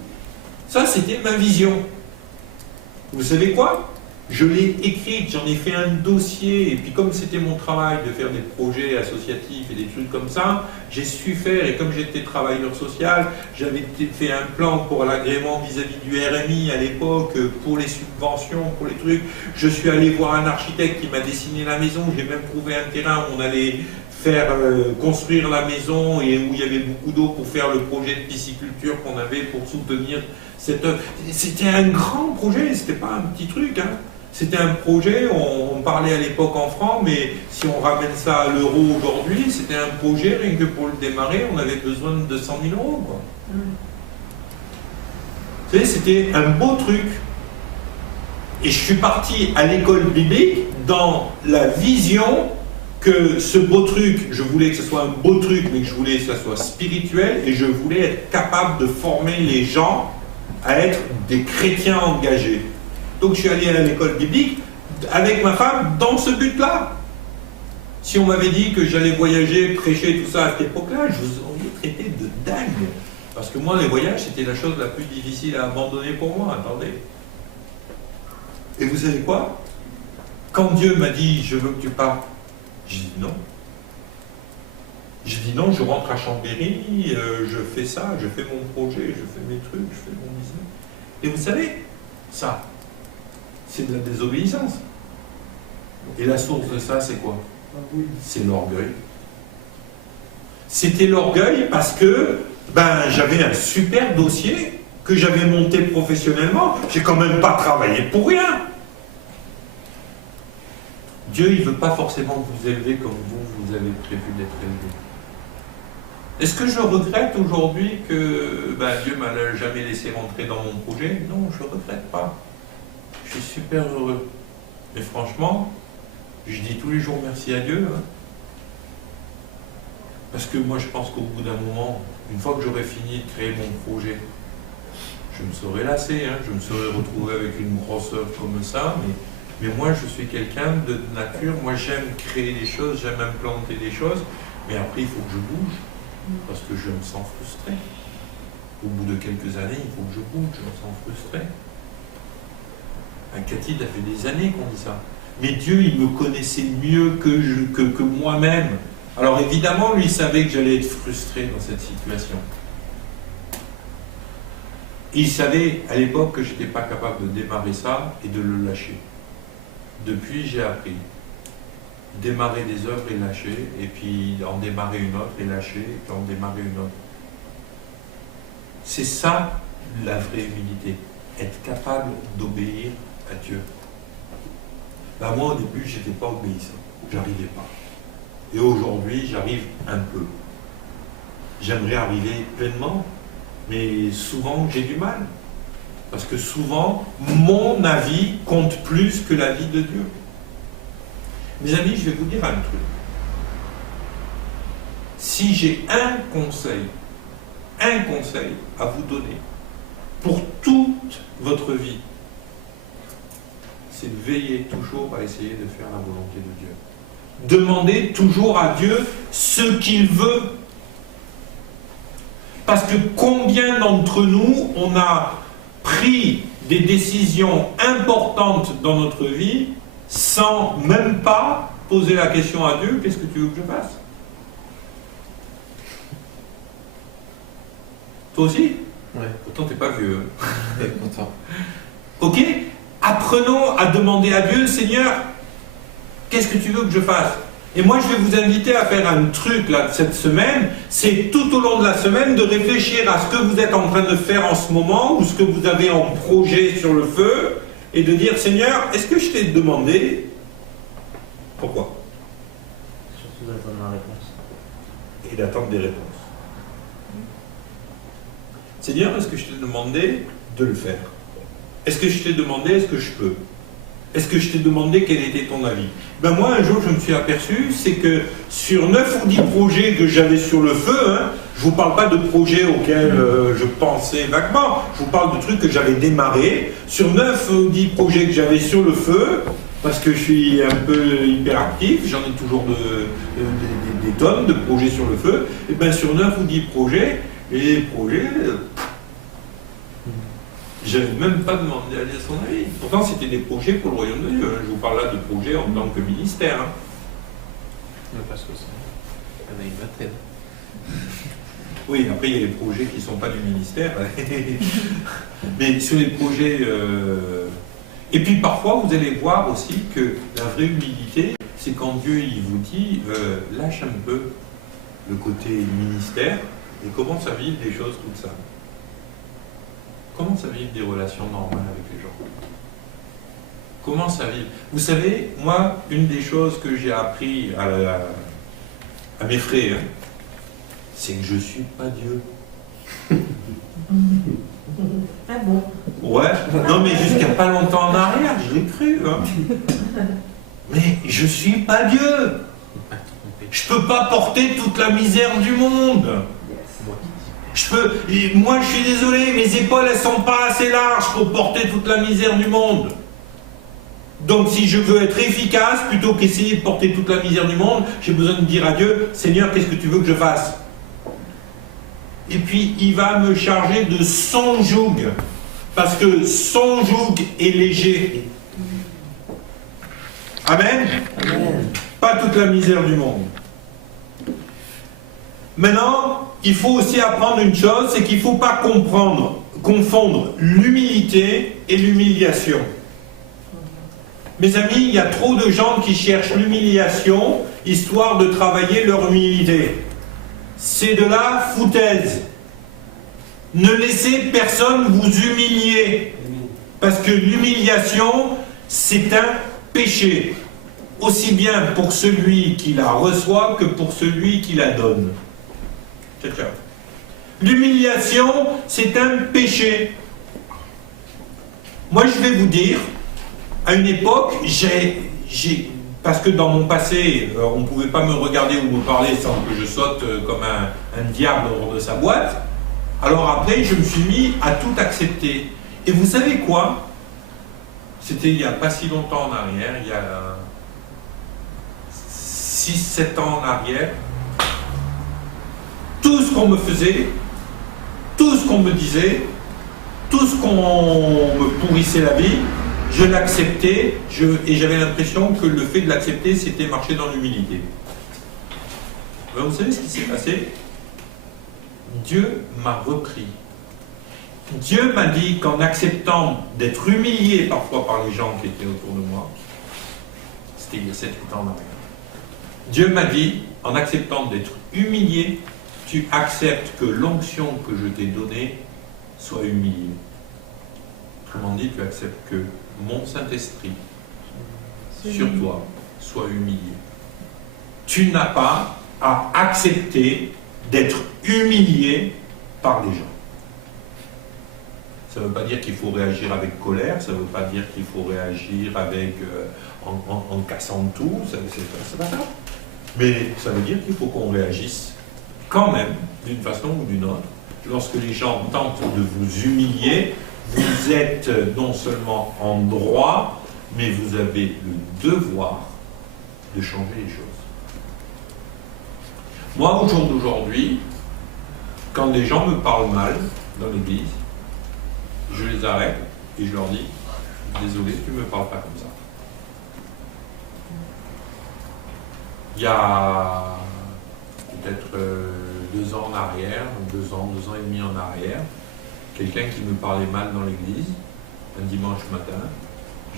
Ça, c'était ma vision. Vous savez quoi? Je l'ai écrite, j'en ai fait un dossier, et puis comme c'était mon travail de faire des projets associatifs et des trucs comme ça, j'ai su faire, et comme j'étais travailleur social, j'avais fait un plan pour l'agrément vis-à-vis du RMI à l'époque, pour les subventions, pour les trucs. Je suis allé voir un architecte qui m'a dessiné la maison, j'ai même trouvé un terrain où on allait faire construire la maison et où il y avait beaucoup d'eau pour faire le projet de pisciculture qu'on avait pour soutenir cette œuvre. C'était un grand projet, c'était pas un petit truc, hein. C'était un projet, on parlait à l'époque en francs, mais si on ramène ça à l'euro aujourd'hui, c'était un projet, rien que pour le démarrer, on avait besoin de 200 000 €. Quoi. Vous savez, c'était un beau truc. Et je suis parti à l'école biblique dans la vision que ce beau truc, je voulais que ce soit un beau truc, mais que je voulais que ça soit spirituel, et je voulais être capable de former les gens à être des chrétiens engagés. Donc je suis allé à l'école biblique avec ma femme dans ce but-là. Si on m'avait dit que j'allais voyager, prêcher, tout ça à cette époque-là, je vous aurais traité de dingue. Parce que moi, les voyages, c'était la chose la plus difficile à abandonner pour moi. Attendez. Et vous savez quoi? Quand Dieu m'a dit, je veux que tu partes, j'ai dit non. J'ai dit non, je rentre à Chambéry, je fais ça, je fais mon projet, je fais mes trucs, je fais mon business. Et vous savez, ça, c'est de la désobéissance. Et la source de ça, c'est quoi? C'est l'orgueil. C'était l'orgueil parce que j'avais un super dossier que j'avais monté professionnellement. J'ai quand même pas travaillé pour rien. Dieu, il ne veut pas forcément vous élever comme vous avez prévu d'être élevé. Est-ce que je regrette aujourd'hui que Dieu ne m'a jamais laissé rentrer dans mon projet? Non, je ne regrette pas. Je suis super heureux. Mais franchement, je dis tous les jours merci à Dieu. Hein. Parce que moi, je pense qu'au bout d'un moment, une fois que j'aurai fini de créer mon projet, je me serai lassé, hein, je me serai retrouvé avec une grosse œuvre comme ça, mais moi, je suis quelqu'un de nature, moi, j'aime créer des choses, j'aime implanter des choses, mais après, il faut que je bouge, parce que je me sens frustré. Au bout de quelques années, il faut que je bouge, je me sens frustré. Cathy, ça fait des années qu'on dit ça. Mais Dieu, il me connaissait mieux que moi-même. Alors évidemment, lui, il savait que j'allais être frustré dans cette situation. Il savait à l'époque que je n'étais pas capable de démarrer ça et de le lâcher. Depuis, j'ai appris. Démarrer des œuvres et lâcher, et puis en démarrer une autre et lâcher, et puis en démarrer une autre. C'est ça la vraie humilité. Être capable d'obéir à Dieu. Ben moi, au début, je n'étais pas obéissant. J'arrivais pas. Et aujourd'hui, j'arrive un peu. J'aimerais arriver pleinement, mais souvent, j'ai du mal. Parce que souvent, mon avis compte plus que l'avis de Dieu. Mes amis, je vais vous dire un truc. Si j'ai un conseil à vous donner pour toute votre vie, c'est de veiller toujours à essayer de faire la volonté de Dieu. Demandez toujours à Dieu ce qu'il veut. Parce que combien d'entre nous, on a pris des décisions importantes dans notre vie sans même pas poser la question à Dieu, qu'est-ce que tu veux que je fasse? Toi aussi? Ouais. Pourtant, t'es pas vieux. Ouais, pourtant. Ok? Apprenons à demander à Dieu, Seigneur, qu'est-ce que tu veux que je fasse? Et moi, je vais vous inviter à faire un truc là cette semaine, c'est tout au long de la semaine de réfléchir à ce que vous êtes en train de faire en ce moment ou ce que vous avez en projet sur le feu et de dire, Seigneur, est-ce que je t'ai demandé? Pourquoi? Surtout d'attendre la réponse. Et d'attendre des réponses. Seigneur, est-ce que je t'ai demandé de le faire? Est-ce que je t'ai demandé, est-ce que je peux? Est-ce que je t'ai demandé quel était ton avis? Ben moi, un jour, je me suis aperçu, c'est que sur 9 ou 10 projets que j'avais sur le feu, hein, je ne vous parle pas de projets auxquels je pensais vaguement, je vous parle de trucs que j'avais démarrés. Sur 9 ou 10 projets que j'avais sur le feu, parce que je suis un peu hyperactif, j'en ai toujours des tonnes de projets sur le feu, et bien sur 9 ou 10 projets, les projets... je n'avais même pas demandé à Dieu son avis. Pourtant, c'était des projets pour le royaume de Dieu. Hein. Je vous parle là de projets en tant que ministère. Hein. Non, parce que il y en a une vingtaine. Oui, après, il y a les projets qui ne sont pas du ministère. Mais sur les projets... Et puis, parfois, vous allez voir aussi que la vraie humilité, c'est quand Dieu il vous dit lâche un peu le côté ministère et commence à vivre des choses toutes simples. Commence à vivre des relations normales avec les gens. Commence à vivre. Vous savez, moi, une des choses que j'ai appris à mes frères, c'est que je ne suis pas Dieu. Ah bon? Ouais, non mais jusqu'à pas longtemps en arrière, je l'ai cru. Hein. Mais je ne suis pas Dieu. Je ne peux pas porter toute la misère du monde. Moi, je suis désolé, mes épaules, elles sont pas assez larges pour porter toute la misère du monde. Donc, si je veux être efficace, plutôt qu'essayer de porter toute la misère du monde, j'ai besoin de dire à Dieu, Seigneur, qu'est-ce que tu veux que je fasse? Et puis, il va me charger de son joug, parce que son joug est léger. Amen? Amen. Pas toute la misère du monde. Maintenant, il faut aussi apprendre une chose, c'est qu'il ne faut pas confondre l'humilité et l'humiliation. Mes amis, il y a trop de gens qui cherchent l'humiliation, histoire de travailler leur humilité. C'est de la foutaise. Ne laissez personne vous humilier. Parce que l'humiliation, c'est un péché. Aussi bien pour celui qui la reçoit que pour celui qui la donne. Ciao, ciao. L'humiliation, c'est un péché. Moi, je vais vous dire, à une époque, parce que dans mon passé, on ne pouvait pas me regarder ou me parler sans que je saute comme un diable hors de sa boîte. Alors après, je me suis mis à tout accepter. Et vous savez quoi? C'était il n'y a pas si longtemps en arrière, il y a 6-7 ans en arrière. Tout ce qu'on me faisait, tout ce qu'on me disait, tout ce qu'on me pourrissait la vie, je l'acceptais et j'avais l'impression que le fait de l'accepter, c'était marcher dans l'humilité. Ben, vous savez ce qui s'est passé? Dieu m'a repris. Dieu m'a dit qu'en acceptant d'être humilié parfois par les gens qui étaient autour de moi, c'était il y a 7-8 ans en arrière, Dieu m'a dit, en acceptant d'être humilié, tu acceptes que l'onction que je t'ai donnée soit humiliée. Autrement dit, tu acceptes que mon Saint-Esprit sur toi soit humilié. Tu n'as pas à accepter d'être humilié par les gens. Ça ne veut pas dire qu'il faut réagir avec colère, ça ne veut pas dire qu'il faut réagir avec en cassant tout, c'est pas ça. Mais ça veut dire qu'il faut qu'on réagisse quand même, d'une façon ou d'une autre. Lorsque les gens tentent de vous humilier, vous êtes non seulement en droit, mais vous avez le devoir de changer les choses. Moi, au jour d'aujourd'hui, quand des gens me parlent mal dans l'église, je les arrête et je leur dis « Désolé, tu ne me parles pas comme ça ». Il y a peut-être 2 ans en arrière, 2 ans et demi en arrière, quelqu'un qui me parlait mal dans l'église, un dimanche matin,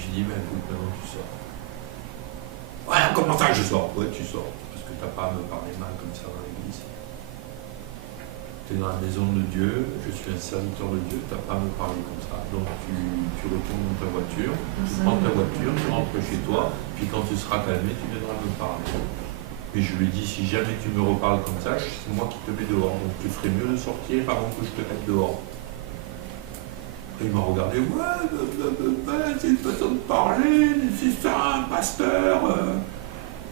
j'ai dit, ben écoute, maintenant tu sors. Ouais, comment ça je sors? Ouais, tu sors, parce que tu n'as pas à me parler mal comme ça dans l'église. Tu es dans la maison de Dieu, je suis un serviteur de Dieu, tu n'as pas à me parler comme ça. Donc tu retournes dans ta voiture, tu prends ta voiture, tu rentres chez toi, puis quand tu seras calmé, tu viendras me parler. Mais je lui dis, si jamais tu me reparles comme ça, c'est moi qui te mets dehors. Donc tu ferais mieux de sortir avant que je te mette dehors. Et il m'a regardé, ouais, c'est une façon de parler, c'est ça, un pasteur.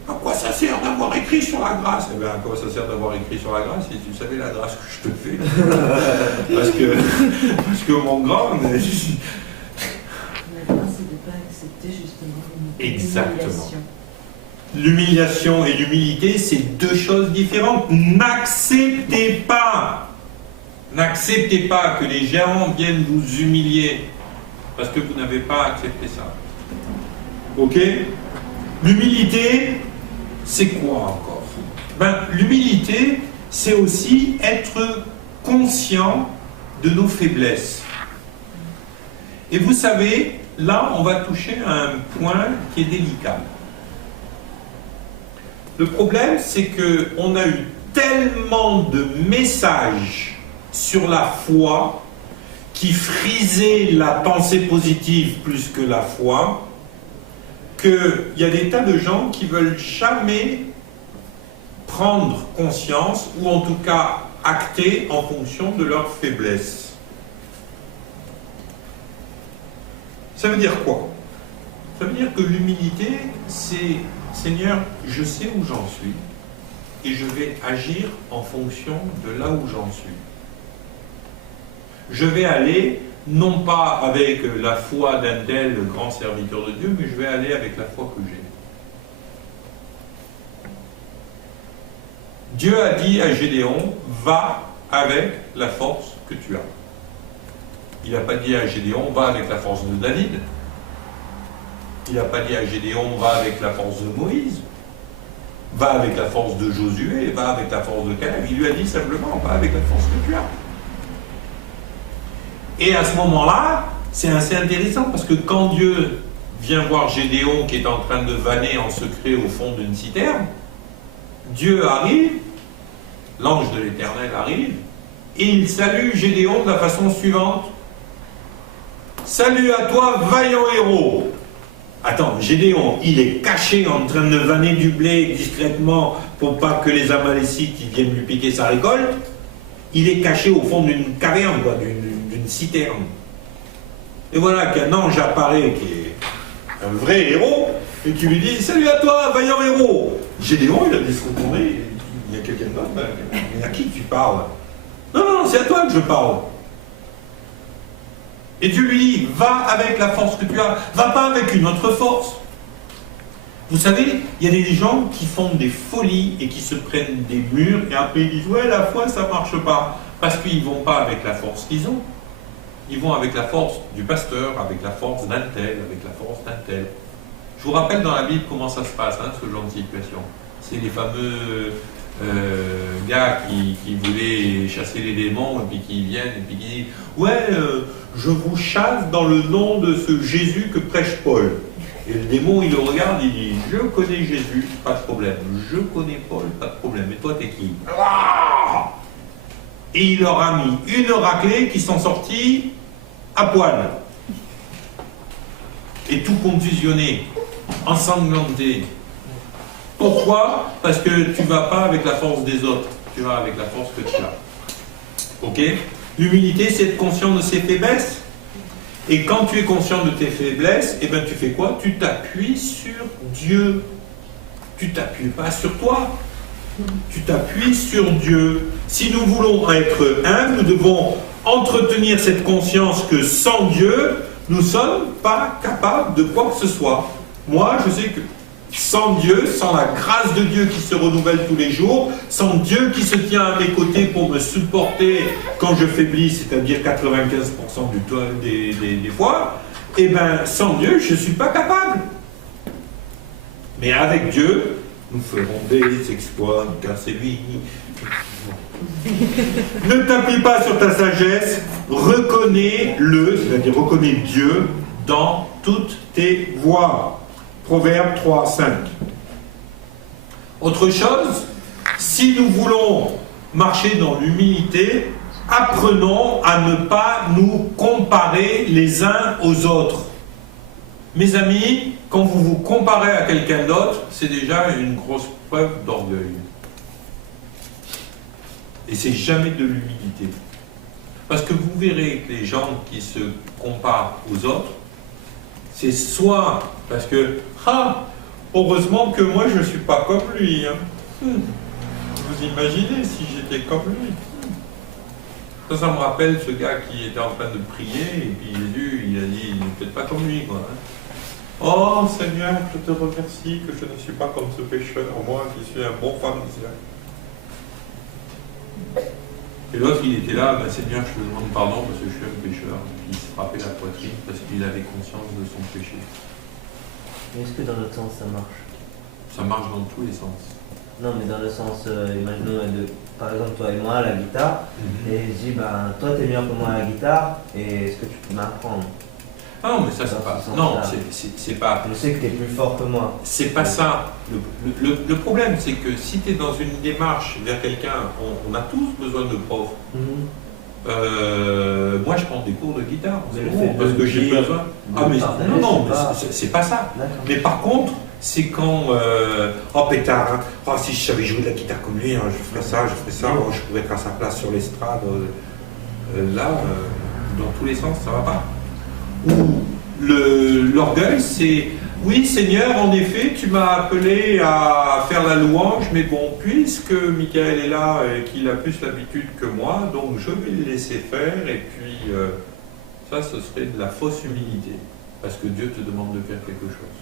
À quoi ça sert d'avoir écrit sur la grâce? Eh bien, à quoi ça sert d'avoir écrit sur la grâce si tu savais la grâce que je te fais? parce que mon grand... La grâce, c'est de ne pas accepter justement Exactement. L'humiliation et l'humilité, c'est 2 choses différentes. N'acceptez pas que les gens viennent vous humilier parce que vous n'avez pas accepté ça. Ok? L'humilité, c'est quoi encore? L'humilité, c'est aussi être conscient de nos faiblesses. Et vous savez, là, on va toucher à un point qui est délicat. Le problème, c'est qu'on a eu tellement de messages sur la foi qui frisaient la pensée positive plus que la foi, qu'il y a des tas de gens qui ne veulent jamais prendre conscience, ou en tout cas acter en fonction de leur faiblesse. Ça veut dire quoi? Ça veut dire que l'humilité, c'est Seigneur, je sais où j'en suis et je vais agir en fonction de là où j'en suis. Je vais aller, non pas avec la foi d'un tel grand serviteur de Dieu, mais je vais aller avec la foi que j'ai. Dieu a dit à Gédéon, va avec la force que tu as. Il n'a pas dit à Gédéon, va avec la force de David. Il n'a pas dit à Gédéon, va avec la force de Moïse, va avec la force de Josué, va avec la force de Caleb. Il lui a dit simplement, va avec la force que tu as. Et à ce moment-là, c'est assez intéressant, parce que quand Dieu vient voir Gédéon qui est en train de vanner en secret au fond d'une citerne, Dieu arrive, l'ange de l'Éternel arrive, et il salue Gédéon de la façon suivante. Salut à toi, vaillant héros! Attends, Gédéon, il est caché en train de vanner du blé discrètement pour pas que les Amalécites viennent lui piquer sa récolte. Il est caché au fond d'une caverne, d'une citerne. Et voilà qu'un ange apparaît qui est un vrai héros et qui lui dit « Salut à toi, vaillant héros !» Gédéon, il a dit se retourner, il y a quelqu'un d'autre, mais à qui tu parles? Non, non, c'est à toi que je parle. Et Dieu lui dit, va avec la force que tu as, va pas avec une autre force. Vous savez, il y a des gens qui font des folies et qui se prennent des murs et après ils disent, ouais, la foi ça marche pas. Parce qu'ils vont pas avec la force qu'ils ont. Ils vont avec la force du pasteur, avec la force d'un tel, avec la force d'un tel. Je vous rappelle dans la Bible comment ça se passe, hein, ce genre de situation. C'est les fameux gars qui voulaient chasser les démons et puis qui viennent et puis qui disent « Ouais, je vous chasse dans le nom de ce Jésus que prêche Paul. » Et le démon, il le regarde, il dit « Je connais Jésus, pas de problème. Je connais Paul, pas de problème. Et toi, t'es qui ?» Et il leur a mis une raclée qui sont sortis à poil. Et tout confusionné, ensanglanté. Pourquoi? Parce que tu ne vas pas avec la force des autres, tu vas avec la force que tu as. Ok? L'humilité, c'est être conscient de ses faiblesses. Et quand tu es conscient de tes faiblesses, eh ben, tu fais quoi? Tu t'appuies sur Dieu. Tu t'appuies pas sur toi. Tu t'appuies sur Dieu. Si nous voulons être humbles, nous devons entretenir cette conscience que sans Dieu, nous ne sommes pas capables de quoi que ce soit. Moi, je sais que sans Dieu, sans la grâce de Dieu qui se renouvelle tous les jours, sans Dieu qui se tient à mes côtés pour me supporter quand je faiblis, c'est-à-dire 95% des fois, eh bien, sans Dieu, je ne suis pas capable. Mais avec Dieu, nous ferons des exploits, car c'est lui. Ne t'appuie pas sur ta sagesse, reconnais-le, c'est-à-dire reconnais Dieu dans toutes tes voies. Proverbe 3, 5. Autre chose, si nous voulons marcher dans l'humilité, apprenons à ne pas nous comparer les uns aux autres. Mes amis, quand vous vous comparez à quelqu'un d'autre, c'est déjà une grosse preuve d'orgueil. Et c'est jamais de l'humilité. Parce que vous verrez que les gens qui se comparent aux autres, c'est soit parce que, heureusement que moi je ne suis pas comme lui. Hein. Vous imaginez si j'étais comme lui. Ça me rappelle ce gars qui était en train de prier, et puis Jésus, il a dit, ne faites pas comme lui, quoi. Hein. Oh Seigneur, je te remercie que je ne suis pas comme ce pécheur, moi qui suis un bon pharisien. Et l'autre, il était là, Seigneur, je te demande pardon parce que je suis un pécheur. Il se frappait la poitrine parce qu'il avait conscience de son péché. Est-ce que dans l'autre sens ça marche? Ça marche dans tous les sens. Non, mais dans le sens, imaginons, par exemple, toi et moi à la guitare, et je dis, toi t'es meilleur que moi à la guitare, et est-ce que tu peux m'apprendre? Ah non, mais ça, c'est pas. Non, c'est pas. Je sais que tu es plus fort que moi. C'est pas ça. Le problème, c'est que si tu es dans une démarche vers quelqu'un, on a tous besoin de profs. Moi, je prends des cours de guitare. Parce que j'ai besoin. Ah, mais non, mais c'est pas ça. Mais par contre, c'est quand. Oh pétard, hein. Oh, si je savais jouer de la guitare comme lui, hein, je ferais ça, oh, je pourrais être à sa place sur l'estrade. Là, dans tous les sens, ça va pas. Ou l'orgueil, c'est oui Seigneur, en effet, tu m'as appelé à faire la louange, mais bon, puisque Michael est là et qu'il a plus l'habitude que moi, donc je vais le laisser faire, et puis ça, ce serait de la fausse humilité, parce que Dieu te demande de faire quelque chose.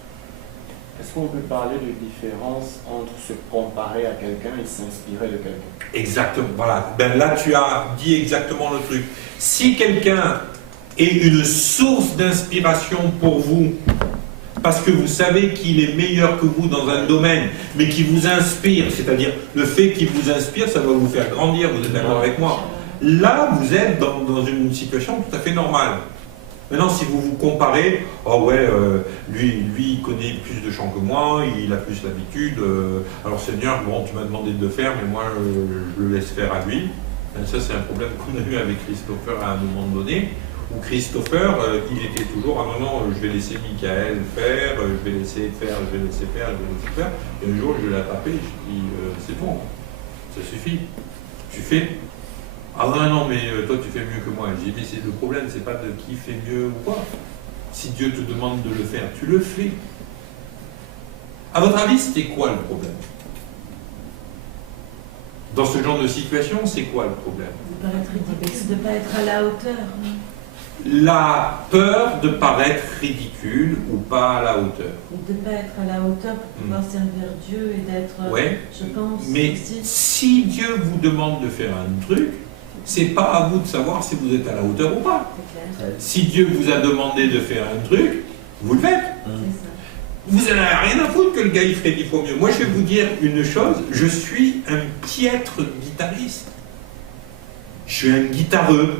Est-ce qu'on peut parler de différence entre se comparer à quelqu'un et s'inspirer de quelqu'un? Exactement, voilà. Ben là, tu as dit exactement le truc. Si quelqu'un est une source d'inspiration pour vous, parce que vous savez qu'il est meilleur que vous dans un domaine, mais qui vous inspire, c'est-à-dire le fait qu'il vous inspire, ça va vous faire grandir, vous êtes d'accord avec moi? Là, vous êtes dans une situation tout à fait normale. Maintenant, si vous vous comparez, oh ouais, lui, il connaît plus de chants que moi, il a plus l'habitude, alors Seigneur, bon, tu m'as demandé de le faire, mais moi, je le laisse faire à lui. Et ça, c'est un problème qu'on a eu avec Christopher à un moment donné, où Christopher, il était toujours, ah non, je vais laisser Michael faire, je vais laisser faire. Et un jour, je l'ai attrapé, je dis, c'est bon, ça suffit, tu fais. Ah non, mais toi tu fais mieux que moi. J'ai dit, mais c'est le problème, c'est pas de qui fait mieux ou quoi. Si Dieu te demande de le faire, tu le fais. À votre avis, c'était quoi le problème? Dans ce genre de situation, c'est quoi le problème? De paraître ridicule, de ne pas être à la hauteur. La peur de paraître ridicule ou pas à la hauteur. De ne pas être à la hauteur pour pouvoir servir Dieu et d'être, Ouais. je pense, Mais aussi. si Dieu vous demande de faire un truc, c'est pas à vous de savoir si vous êtes à la hauteur ou pas. C'est clair, Si Dieu vous a demandé de faire un truc, vous le faites. c'est ça. Vous n'avez rien à foutre que le gars il ferait 10 fois mieux. Moi je vais vous dire une chose, je suis un piètre guitariste. Je suis un guitareux.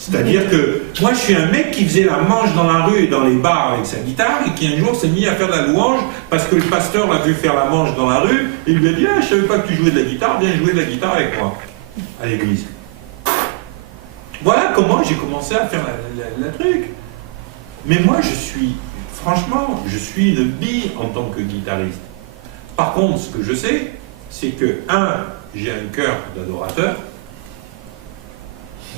C'est-à-dire que moi je suis un mec qui faisait la manche dans la rue et dans les bars avec sa guitare et qui un jour s'est mis à faire de la louange parce que le pasteur l'a vu faire la manche dans la rue et il lui a dit ah, je savais pas que tu jouais de la guitare, viens jouer de la guitare avec moi à l'église. Voilà comment j'ai commencé à faire la truc. Mais moi franchement, je suis une bille en tant que guitariste. Par contre, ce que je sais, c'est que, j'ai un cœur d'adorateur.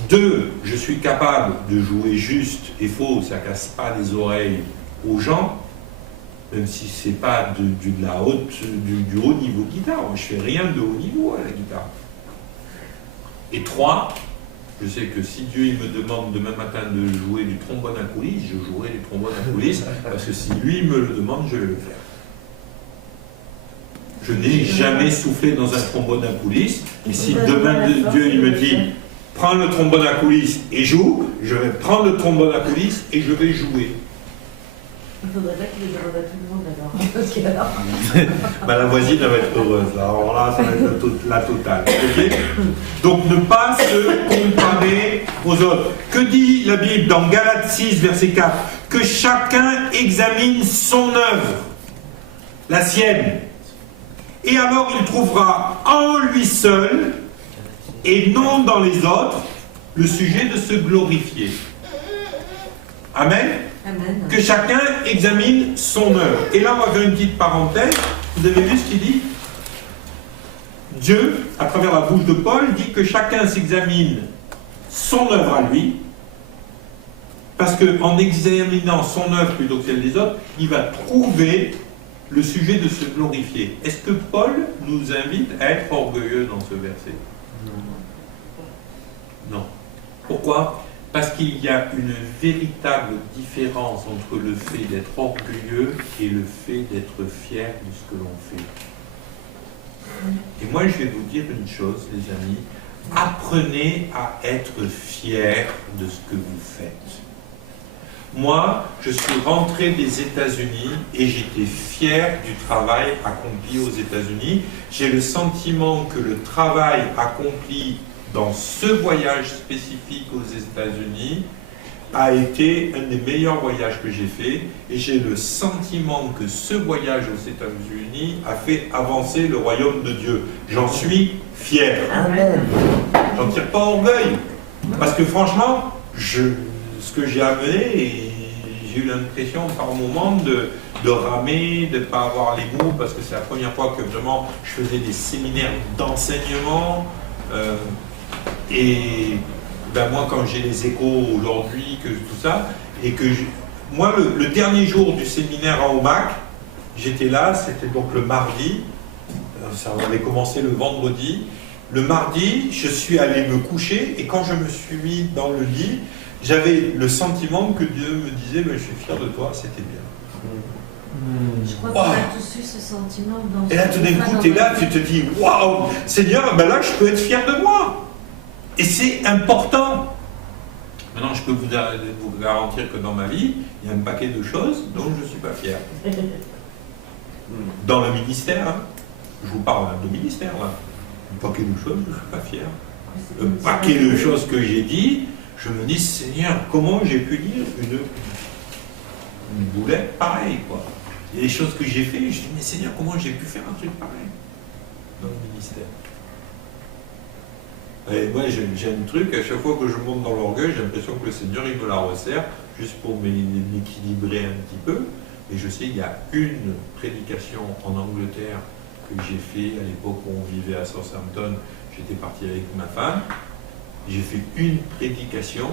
2, je suis capable de jouer juste et faux, ça casse pas les oreilles aux gens, même si c'est pas du haut niveau de guitare. Moi, je fais rien de haut niveau à la guitare. Et 3, je sais que si Dieu il me demande demain matin de jouer du trombone à coulisses, je jouerai du trombone à coulisses, parce que si lui me le demande, je vais le faire. Je n'ai jamais soufflé dans un trombone à coulisses, et si demain Dieu il me dit prends le trombone à coulisses et joue, je vais prendre le trombone à coulisses et je vais jouer. Il ne faudrait pas qu'il les demande à tout le monde alors. Parce que alors... La voisine elle va être heureuse, là. Alors là ça va être la totale. Okay, donc ne pas se comparer aux autres. Que dit la Bible dans Galates 6 verset 4? Que chacun examine son œuvre, la sienne, et alors il trouvera en lui seul et non dans les autres le sujet de se glorifier. Amen. Amen. Que chacun examine son œuvre. Et là, on va faire une petite parenthèse. Vous avez vu ce qu'il dit? Dieu, à travers la bouche de Paul, dit que chacun s'examine son œuvre à lui, parce qu'en examinant son œuvre plutôt que celle des autres, il va trouver le sujet de se glorifier. Est-ce que Paul nous invite à être orgueilleux dans ce verset? Non. Pourquoi? Parce qu'il y a une véritable différence entre le fait d'être orgueilleux et le fait d'être fier de ce que l'on fait. Et moi, je vais vous dire une chose, les amis. Apprenez à être fier de ce que vous faites. Moi, je suis rentré des États-Unis et j'étais fier du travail accompli aux États-Unis. J'ai le sentiment que le travail accompli dans ce voyage spécifique aux États-Unis a été un des meilleurs voyages que j'ai fait et j'ai le sentiment que ce voyage aux États-Unis a fait avancer le royaume de Dieu. J'en suis fier. Amen. J'en tire pas orgueil. Parce que franchement, ce que j'ai amené, et j'ai eu l'impression par moments de ramer, de ne pas avoir les mots, parce que c'est la première fois que vraiment je faisais des séminaires d'enseignement. Et ben moi, quand j'ai les échos aujourd'hui, que tout ça, et que moi, le dernier jour du séminaire à Omac, j'étais là, c'était donc le mardi, ça avait commencé le vendredi. Le mardi, je suis allé me coucher, et quand je me suis mis dans le lit, j'avais le sentiment que Dieu me disait, je suis fier de toi, c'était bien. Je crois qu'on a tous eu ce sentiment dans Et là, tout d'un coup, tu es là, tu te dis, waouh, Seigneur, ben là, je peux être fier de moi. Et c'est important. Maintenant, je peux vous garantir que dans ma vie, il y a un paquet de choses dont je ne suis pas fier. Dans le ministère, hein, je vous parle de ministère, là. Un paquet de choses, je ne suis pas fier. Un paquet de choses que j'ai dit, je me dis, Seigneur, comment j'ai pu dire une boulette pareille, quoi. Il y a des choses que j'ai fait, je dis, mais Seigneur, comment j'ai pu faire un truc pareil dans le ministère? Et moi, j'ai un truc, à chaque fois que je monte dans l'orgueil, j'ai l'impression que le Seigneur, il me la resserre, juste pour m'équilibrer un petit peu. Et je sais, il y a une prédication en Angleterre que j'ai fait à l'époque où on vivait à Southampton. J'étais parti avec ma femme. J'ai fait une prédication.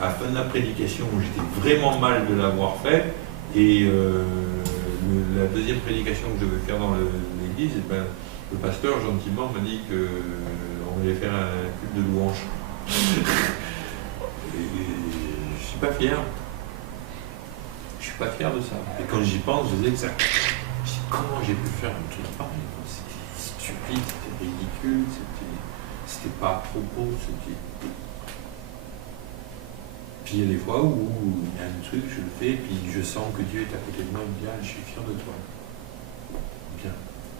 À la fin de la prédication, j'étais vraiment mal de l'avoir faite. Et la deuxième prédication que je vais faire dans l'église, eh ben, le pasteur gentiment m'a dit qu'on allait faire un culte de louange. Et je suis pas fier. Je suis pas fier de ça. Et quand j'y pense, je disais que ça. Je dis, comment j'ai pu faire un truc pareil? C'était stupide, c'était ridicule, c'était pas à propos, c'était. Puis il y a des fois où il y a un truc, je le fais, puis je sens que Dieu est à côté de moi, il me dit, ah, je suis fier de toi. Bien.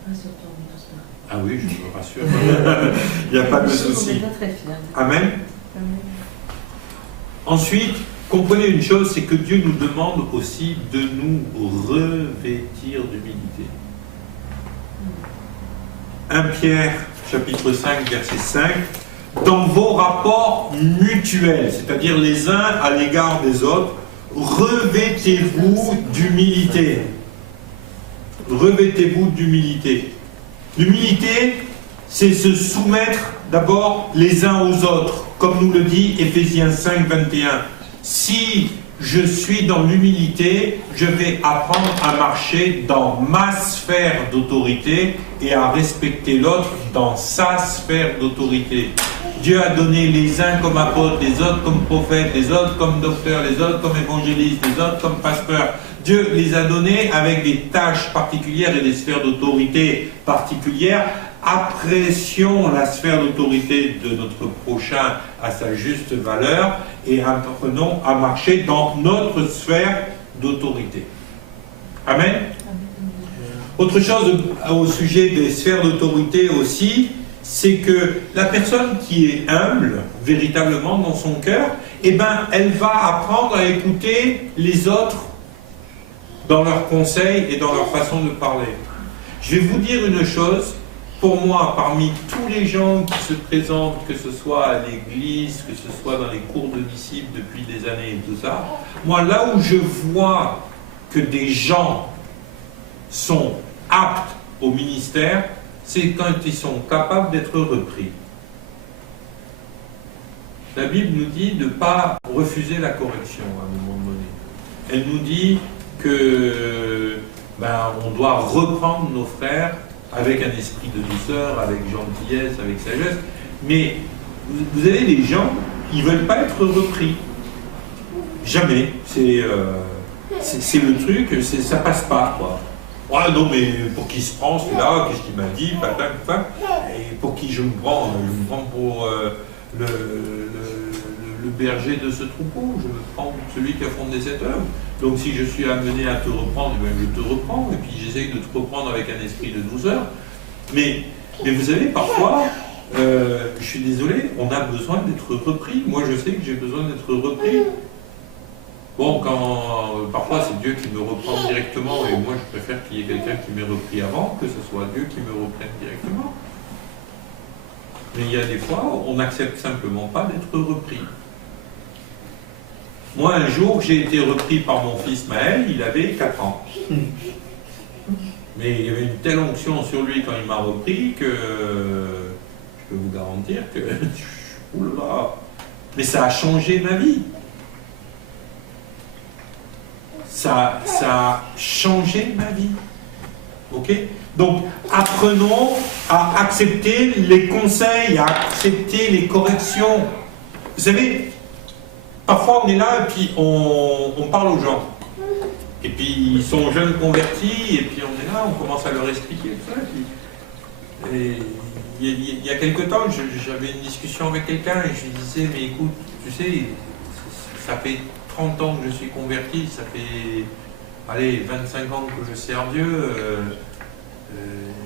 Rassure-toi, on est tous pareils. Ah oui, je me rassure. Il n'y a pas de souci. On est pas très fiers. Amen. Ensuite, comprenez une chose, c'est que Dieu nous demande aussi de nous revêtir d'humilité. 1 Pierre, chapitre 5, verset 5. Dans vos rapports mutuels, c'est-à-dire les uns à l'égard des autres, revêtez-vous d'humilité. Revêtez-vous d'humilité. L'humilité, c'est se soumettre d'abord les uns aux autres, comme nous le dit Éphésiens 5, 21. Si je suis dans l'humilité, je vais apprendre à marcher dans ma sphère d'autorité et à respecter l'autre dans sa sphère d'autorité. Dieu a donné les uns comme apôtres, les autres comme prophètes, les autres comme docteurs, les autres comme évangélistes, les autres comme pasteurs. Dieu les a donnés avec des tâches particulières et des sphères d'autorité particulières. Apprécions la sphère d'autorité de notre prochain à sa juste valeur et apprenons à marcher dans notre sphère d'autorité. Amen. Autre chose au sujet des sphères d'autorité aussi, c'est que la personne qui est humble, véritablement dans son cœur, eh ben, elle va apprendre à écouter les autres dans leurs conseils et dans leur façon de parler. Je vais vous dire une chose, pour moi, parmi tous les gens qui se présentent, que ce soit à l'église, que ce soit dans les cours de disciples depuis des années et tout ça, moi, là où je vois que des gens sont aptes au ministère, c'est quand ils sont capables d'être repris. La Bible nous dit de ne pas refuser la correction à un moment donné. Elle nous dit que on doit reprendre nos frères avec un esprit de douceur, avec gentillesse, avec sagesse. Mais vous avez des gens qui ne veulent pas être repris. Jamais. C'est le truc, ça passe pas, quoi. Ouais, non, mais pour qui se prend celui-là? Qu'est-ce qu'il m'a dit? Et pour qui je me prends? Je me prends pour le berger de ce troupeau. Je me prends pour celui qui a fondé cette œuvre. Donc si je suis amené à te reprendre, je te reprends. Et puis j'essaye de te reprendre avec un esprit de douceur. Mais vous savez, parfois, je suis désolé, on a besoin d'être repris. Moi, je sais que j'ai besoin d'être repris. Bon, parfois c'est Dieu qui me reprend directement, et moi je préfère qu'il y ait quelqu'un qui m'ait repris avant, que ce soit Dieu qui me reprenne directement. Mais il y a des fois, on n'accepte simplement pas d'être repris. Moi, un jour, j'ai été repris par mon fils Maël, il avait 4 ans. Mais il y avait une telle onction sur lui quand il m'a repris que je peux vous garantir que... Oulala. Mais ça a changé ma vie. Ça a changé ma vie. Ok? Donc, apprenons à accepter les conseils, à accepter les corrections. Vous savez, parfois on est là et puis on parle aux gens. Et puis ils sont jeunes convertis, et puis on est là, on commence à leur expliquer tout ça. Et il y a quelque temps, j'avais une discussion avec quelqu'un et je lui disais, mais écoute, tu sais, ça fait 30 ans que je suis converti, ça fait 25 ans que je sers Dieu,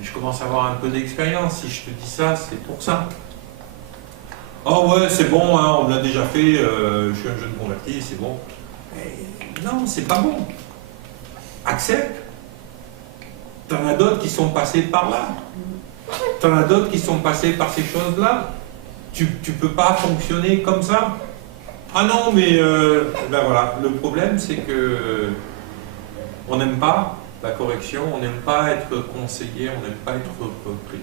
je commence à avoir un peu d'expérience. Si je te dis ça, c'est pour ça. Oh ouais, c'est bon, hein, on me l'a déjà fait, je suis un jeune converti, c'est bon. Mais non, c'est pas bon. Accepte. T'en as d'autres qui sont passés par là. T'en as d'autres qui sont passés par ces choses-là. Tu peux pas fonctionner comme ça. Ah non, mais ben voilà, le problème c'est que on n'aime pas la correction, on n'aime pas être conseillé, on n'aime pas être repris.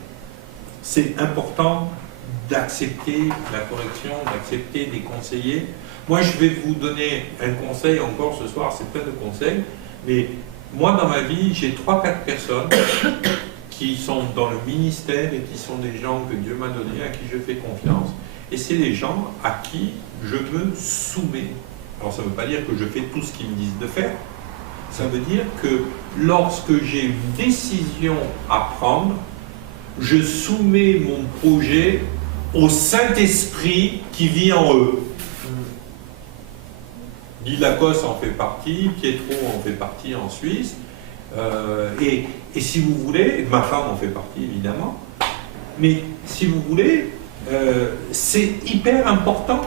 C'est important d'accepter la correction, d'accepter des conseillers. Moi, je vais vous donner un conseil encore ce soir, c'est plein de conseils, mais Moi, dans ma vie, j'ai 3-4 personnes qui sont dans le ministère et qui sont des gens que Dieu m'a donnés, à qui je fais confiance. Et c'est des gens à qui je me soumets. Alors ça ne veut pas dire que je fais tout ce qu'ils me disent de faire. Ça veut dire que lorsque j'ai une décision à prendre, je soumets mon projet au Saint-Esprit qui vit en eux. Guy Lacoste en fait partie, Pietro en fait partie en Suisse, et si vous voulez, ma femme en fait partie évidemment, mais si vous voulez, c'est hyper important.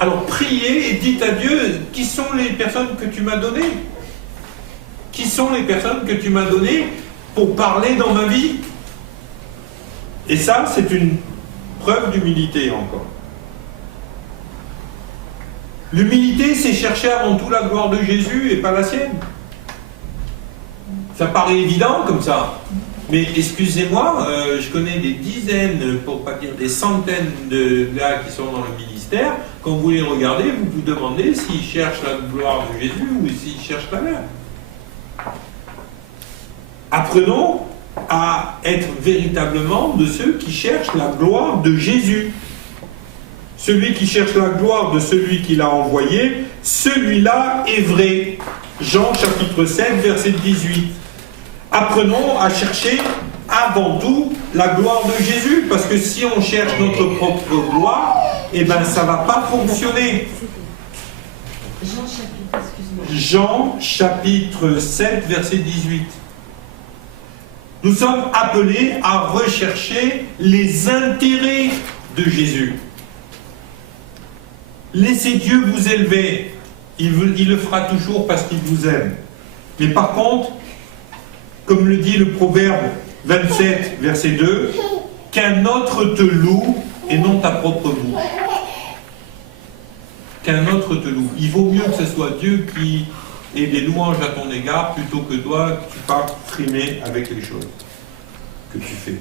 Alors priez et dites à Dieu, qui sont les personnes que tu m'as données? Qui sont les personnes que tu m'as données pour parler dans ma vie? Et ça, c'est une preuve d'humilité encore. L'humilité, c'est chercher avant tout la gloire de Jésus et pas la sienne. Ça paraît évident comme ça. Mais excusez-moi, je connais des dizaines, pour pas dire des centaines de gars qui sont dans le ministère. Quand vous les regardez, vous vous demandez s'ils cherchent la gloire de Jésus ou s'ils cherchent la leur. Apprenons à être véritablement de ceux qui cherchent la gloire de Jésus. Celui qui cherche la gloire de celui qui l'a envoyé, celui-là est vrai. Jean chapitre 7, verset 18. Apprenons à chercher avant tout la gloire de Jésus, parce que si on cherche notre propre gloire, eh bien ça ne va pas fonctionner. Jean chapitre 7, verset 18. Nous sommes appelés à rechercher les intérêts de Jésus. Laissez Dieu vous élever. Il le fera toujours parce qu'il vous aime. Mais par contre, comme le dit le Proverbe 27, verset 2, qu'un autre te loue et non ta propre bouche. Qu'un autre te loue. Il vaut mieux que ce soit Dieu qui ait des louanges à ton égard plutôt que toi que tu partes frimer avec les choses que tu fais.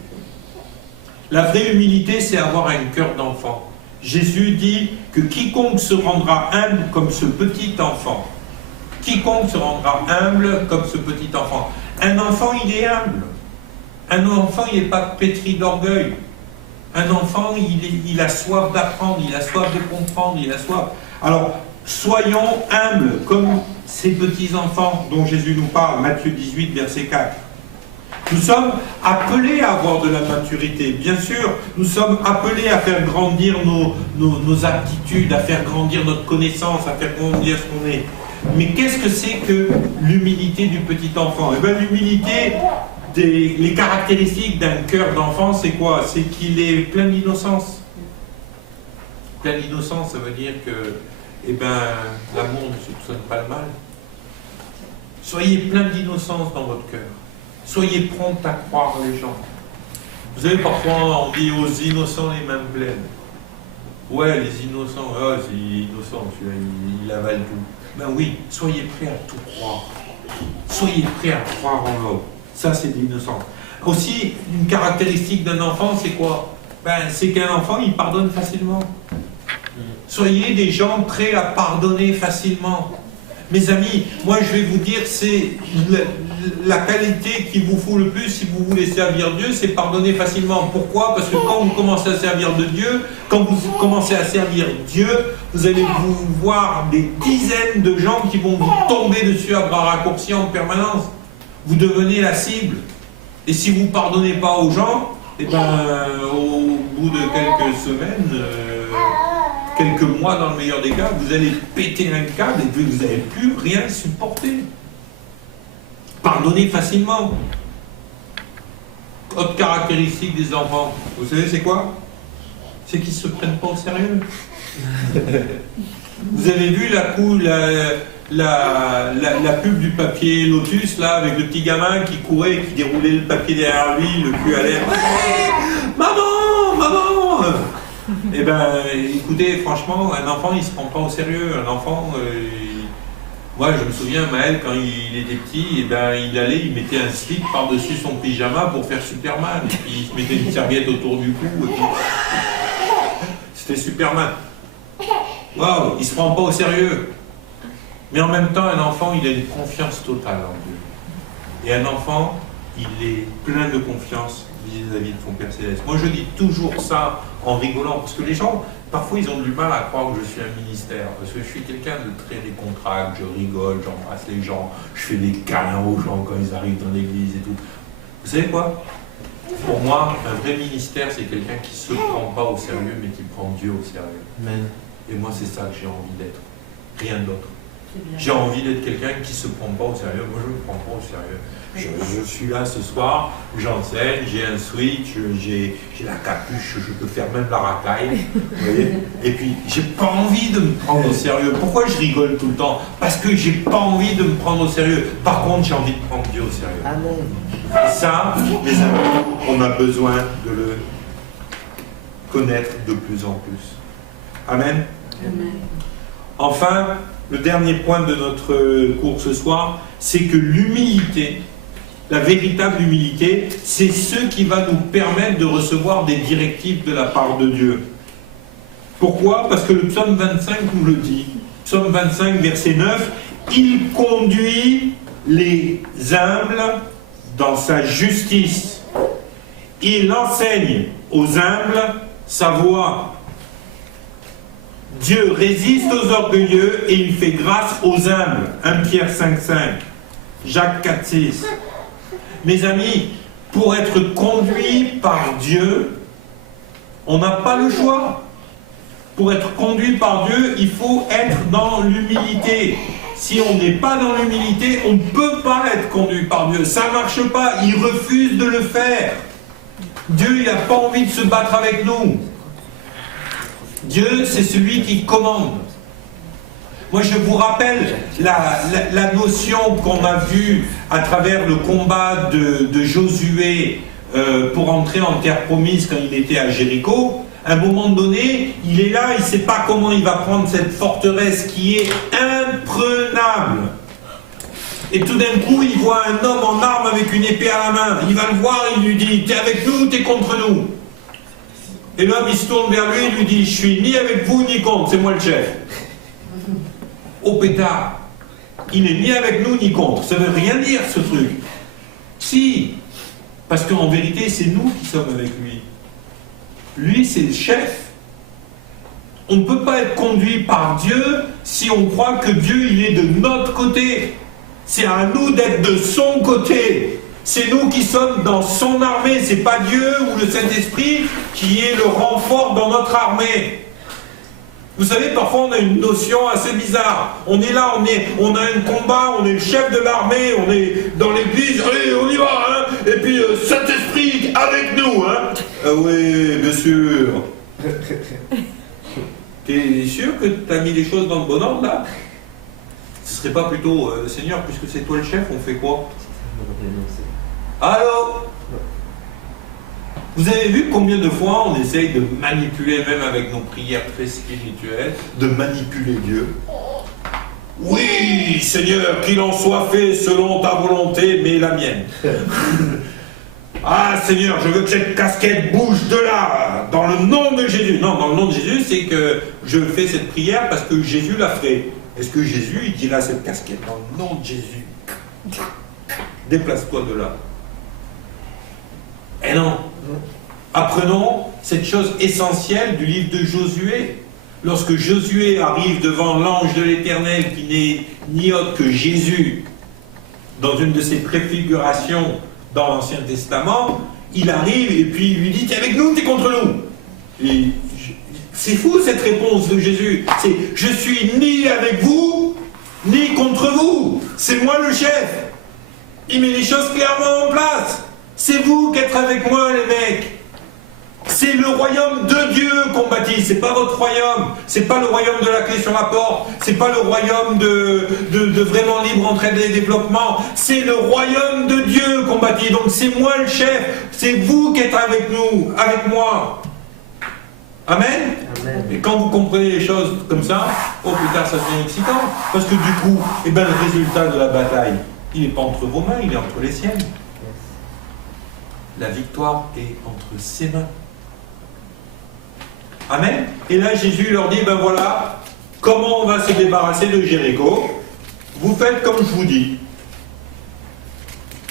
La vraie humilité, c'est avoir un cœur d'enfant. Jésus dit que quiconque se rendra humble comme ce petit enfant. Quiconque se rendra humble comme ce petit enfant. Un enfant, il est humble. Un enfant, il n'est pas pétri d'orgueil. Un enfant, il a soif d'apprendre, il a soif de comprendre, il a soif. Alors, soyons humbles comme ces petits enfants dont Jésus nous parle, Matthieu 18, verset 4. Nous sommes appelés à avoir de la maturité. Bien sûr, nous sommes appelés à faire grandir nos aptitudes, à faire grandir notre connaissance, à faire grandir ce qu'on est. Mais qu'est-ce que c'est que l'humilité du petit enfant? Eh bien, l'humilité, les caractéristiques d'un cœur d'enfant, c'est quoi? C'est qu'il est plein d'innocence. Plein d'innocence, ça veut dire que l'amour ne soupçonne pas le mal. Soyez plein d'innocence dans votre cœur. Soyez prompt à croire les gens. Vous savez, parfois on dit aux innocents les mêmes blêmes. Ouais, les innocents, c'est innocent, celui-là, il avale tout. Ben oui, soyez prêts à tout croire. Soyez prêts à croire en l'homme. Ça, c'est de l'innocence. Aussi, une caractéristique d'un enfant, c'est quoi? C'est qu'un enfant, il pardonne facilement. Soyez des gens prêts à pardonner facilement. Mes amis, moi je vais vous dire, c'est la qualité qu'il vous faut le plus si vous voulez servir Dieu, c'est pardonner facilement. Pourquoi? Parce que quand vous commencez à servir de Dieu, quand vous commencez à servir Dieu, vous allez vous voir des dizaines de gens qui vont vous tomber dessus à bras raccourcis en permanence. Vous devenez la cible. Et si vous ne pardonnez pas aux gens, au bout de quelques semaines, quelques mois dans le meilleur des cas, vous allez péter un câble et vous n'allez plus rien supporter. Pardonnez facilement. Autre caractéristique des enfants, vous savez c'est quoi? C'est qu'ils ne se prennent pas au sérieux. Vous avez vu la pub du papier Lotus, là, avec le petit gamin qui courait, qui déroulait le papier derrière lui, le cul à l'air. Ouais, maman, maman. Eh bien, écoutez, franchement, un enfant, il ne se prend pas au sérieux. Un enfant, moi, je me souviens, Maël, quand il était petit, il allait, il mettait un slip par-dessus son pyjama pour faire Superman. Et puis, il se mettait une serviette autour du cou. Et puis... C'était Superman. Waouh, il ne se prend pas au sérieux. Mais en même temps, un enfant, il a une confiance totale en Dieu. Et un enfant, il est plein de confiance vis-à-vis de son Père Céleste. Moi, je dis toujours ça en rigolant, parce que les gens, parfois, ils ont du mal à croire que je suis un ministère, parce que je suis quelqu'un de très décontracté, je rigole, j'embrasse les gens, je fais des câlins aux gens quand ils arrivent dans l'église et tout. Vous savez quoi? Pour moi, un vrai ministère, c'est quelqu'un qui ne se prend pas au sérieux, mais qui prend Dieu au sérieux. Amen. Et moi, c'est ça que j'ai envie d'être. Rien d'autre. C'est bien. J'ai envie d'être quelqu'un qui ne se prend pas au sérieux. Moi, je ne me prends pas au sérieux. Je suis là ce soir, j'enseigne, j'ai un switch, j'ai la capuche, je peux faire même la racaille. Vous voyez? Et puis, j'ai pas envie de me prendre au sérieux. Pourquoi je rigole tout le temps? Parce que j'ai pas envie de me prendre au sérieux. Par contre, j'ai envie de prendre Dieu au sérieux. Amen. Et ça, les amis, on a besoin de le connaître de plus en plus. Amen. Amen. Enfin, le dernier point de notre cours ce soir, c'est que l'humilité, la véritable humilité, c'est ce qui va nous permettre de recevoir des directives de la part de Dieu. Pourquoi? Parce que le psaume 25 nous le dit. Psaume 25, verset 9, « Il conduit les humbles dans sa justice. Il enseigne aux humbles sa voie. Dieu résiste aux orgueilleux et il fait grâce aux humbles. » 1 Pierre 5, 5. Jacques 4, 6. Mes amis, pour être conduit par Dieu, on n'a pas le choix. Pour être conduit par Dieu, il faut être dans l'humilité. Si on n'est pas dans l'humilité, on ne peut pas être conduit par Dieu. Ça ne marche pas, il refuse de le faire. Dieu, il n'a pas envie de se battre avec nous. Dieu, c'est celui qui commande. Moi, je vous rappelle la notion qu'on a vue à travers le combat de Josué pour entrer en terre promise quand il était à Jéricho. À un moment donné, il est là, il ne sait pas comment il va prendre cette forteresse qui est imprenable. Et tout d'un coup, il voit un homme en armes avec une épée à la main. Il va le voir, il lui dit « T'es avec nous ou t'es contre nous ?» Et l'homme, il se tourne vers lui et lui dit « Je suis ni avec vous ni contre, c'est moi le chef. » Au pétard, il n'est ni avec nous ni contre. Ça ne veut rien dire ce truc. Si, parce qu'en vérité, c'est nous qui sommes avec lui. Lui, c'est le chef. On ne peut pas être conduit par Dieu si on croit que Dieu, il est de notre côté. C'est à nous d'être de son côté. C'est nous qui sommes dans son armée. C'est pas Dieu ou le Saint-Esprit qui est le renfort dans notre armée. Vous savez, parfois on a une notion assez bizarre. On est là, on a un combat, on est le chef de l'armée, on est dans l'église, allez, on y va, hein. Et puis Saint-Esprit avec nous, hein. Oui, bien sûr. T'es sûr que t'as mis les choses dans le bon ordre là? Ce serait pas plutôt, Seigneur, puisque c'est toi le chef, on fait quoi? Allô? Vous avez vu combien de fois on essaye de manipuler, même avec nos prières très spirituelles, de manipuler Dieu? Oui, Seigneur, qu'il en soit fait selon ta volonté, mais la mienne. Ah, Seigneur, je veux que cette casquette bouge de là, dans le nom de Jésus. Non, dans le nom de Jésus, c'est que je fais cette prière parce que Jésus l'a fait. Est-ce que Jésus, il dira cette casquette dans le nom de Jésus? Déplace-toi de là. Eh non. Apprenons cette chose essentielle du livre de Josué. Lorsque Josué arrive devant l'ange de l'Éternel qui n'est ni autre que Jésus, dans une de ses préfigurations dans l'Ancien Testament, il arrive et puis il lui dit « T'es avec nous, t'es contre nous ?» Et c'est fou cette réponse de Jésus. C'est « Je suis ni avec vous, ni contre vous. C'est moi le chef. » Il met les choses clairement en place. C'est vous qui êtes avec moi, les mecs. C'est le royaume de Dieu qu'on bâtit, c'est pas votre royaume, c'est pas le royaume de la clé sur la porte, c'est pas le royaume de vraiment libre entraide et développement, c'est le royaume de Dieu qu'on bâtit, donc c'est moi le chef, c'est vous qui êtes avec nous, avec moi. Amen? Amen. Et quand vous comprenez les choses comme ça, plus tard ça devient excitant, parce que du coup, le résultat de la bataille, il n'est pas entre vos mains, il est entre les siennes. La victoire est entre ses mains. Amen. Et là, Jésus leur dit, ben voilà, comment on va se débarrasser de Jéricho? Vous faites comme je vous dis.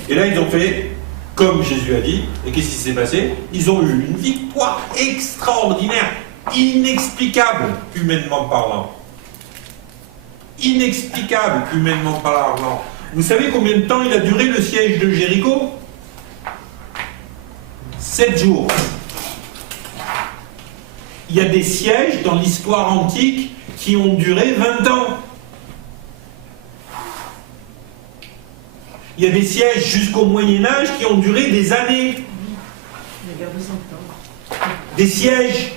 Et là, ils ont fait comme Jésus a dit. Et qu'est-ce qui s'est passé? Ils ont eu une victoire extraordinaire, inexplicable, humainement parlant. Inexplicable, humainement parlant. Vous savez combien de temps il a duré le siège de Jéricho? 7 jours. Il y a des sièges dans l'histoire antique qui ont duré 20 ans. Il y a des sièges jusqu'au Moyen-Âge qui ont duré des années. La guerre de 100 ans. Des sièges.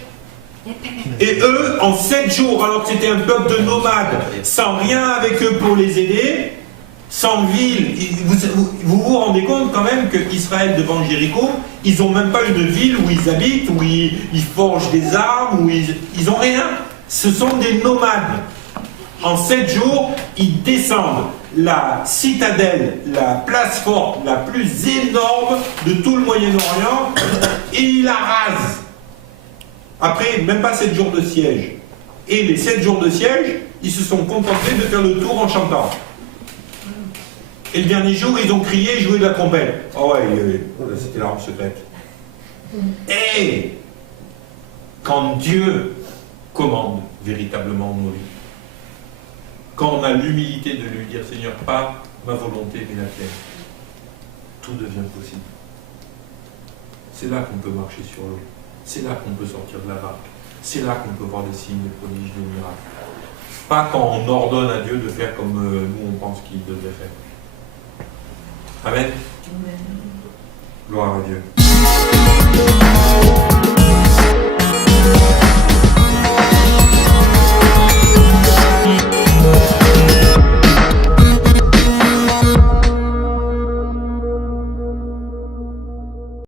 Et eux, en 7 jours, alors que c'était un peuple de nomades, sans rien avec eux pour les aider, sans ville, vous vous rendez compte quand même qu'Israël, devant Jéricho, ils n'ont même pas une ville où ils habitent, où ils forgent des armes, où ils n'ont rien. Ce sont des nomades. En 7 jours, ils descendent la citadelle, la place forte la plus énorme de tout le Moyen-Orient, et ils la rasent. Après, même pas 7 jours de siège. Et les 7 jours de siège, ils se sont contentés de faire le tour en chantant. Et le dernier jour, ils ont crié et joué de la trompette. Oh ouais, c'était l'arme secrète. Et quand Dieu commande véritablement nos vies, quand on a l'humilité de lui dire, Seigneur, pas ma volonté mais la tienne, tout devient possible. C'est là qu'on peut marcher sur l'eau. C'est là qu'on peut sortir de la barque. C'est là qu'on peut voir des signes, des prodiges, des miracles. Pas quand on ordonne à Dieu de faire comme nous on pense qu'il devrait faire. Amen. Amen. Gloire à Dieu.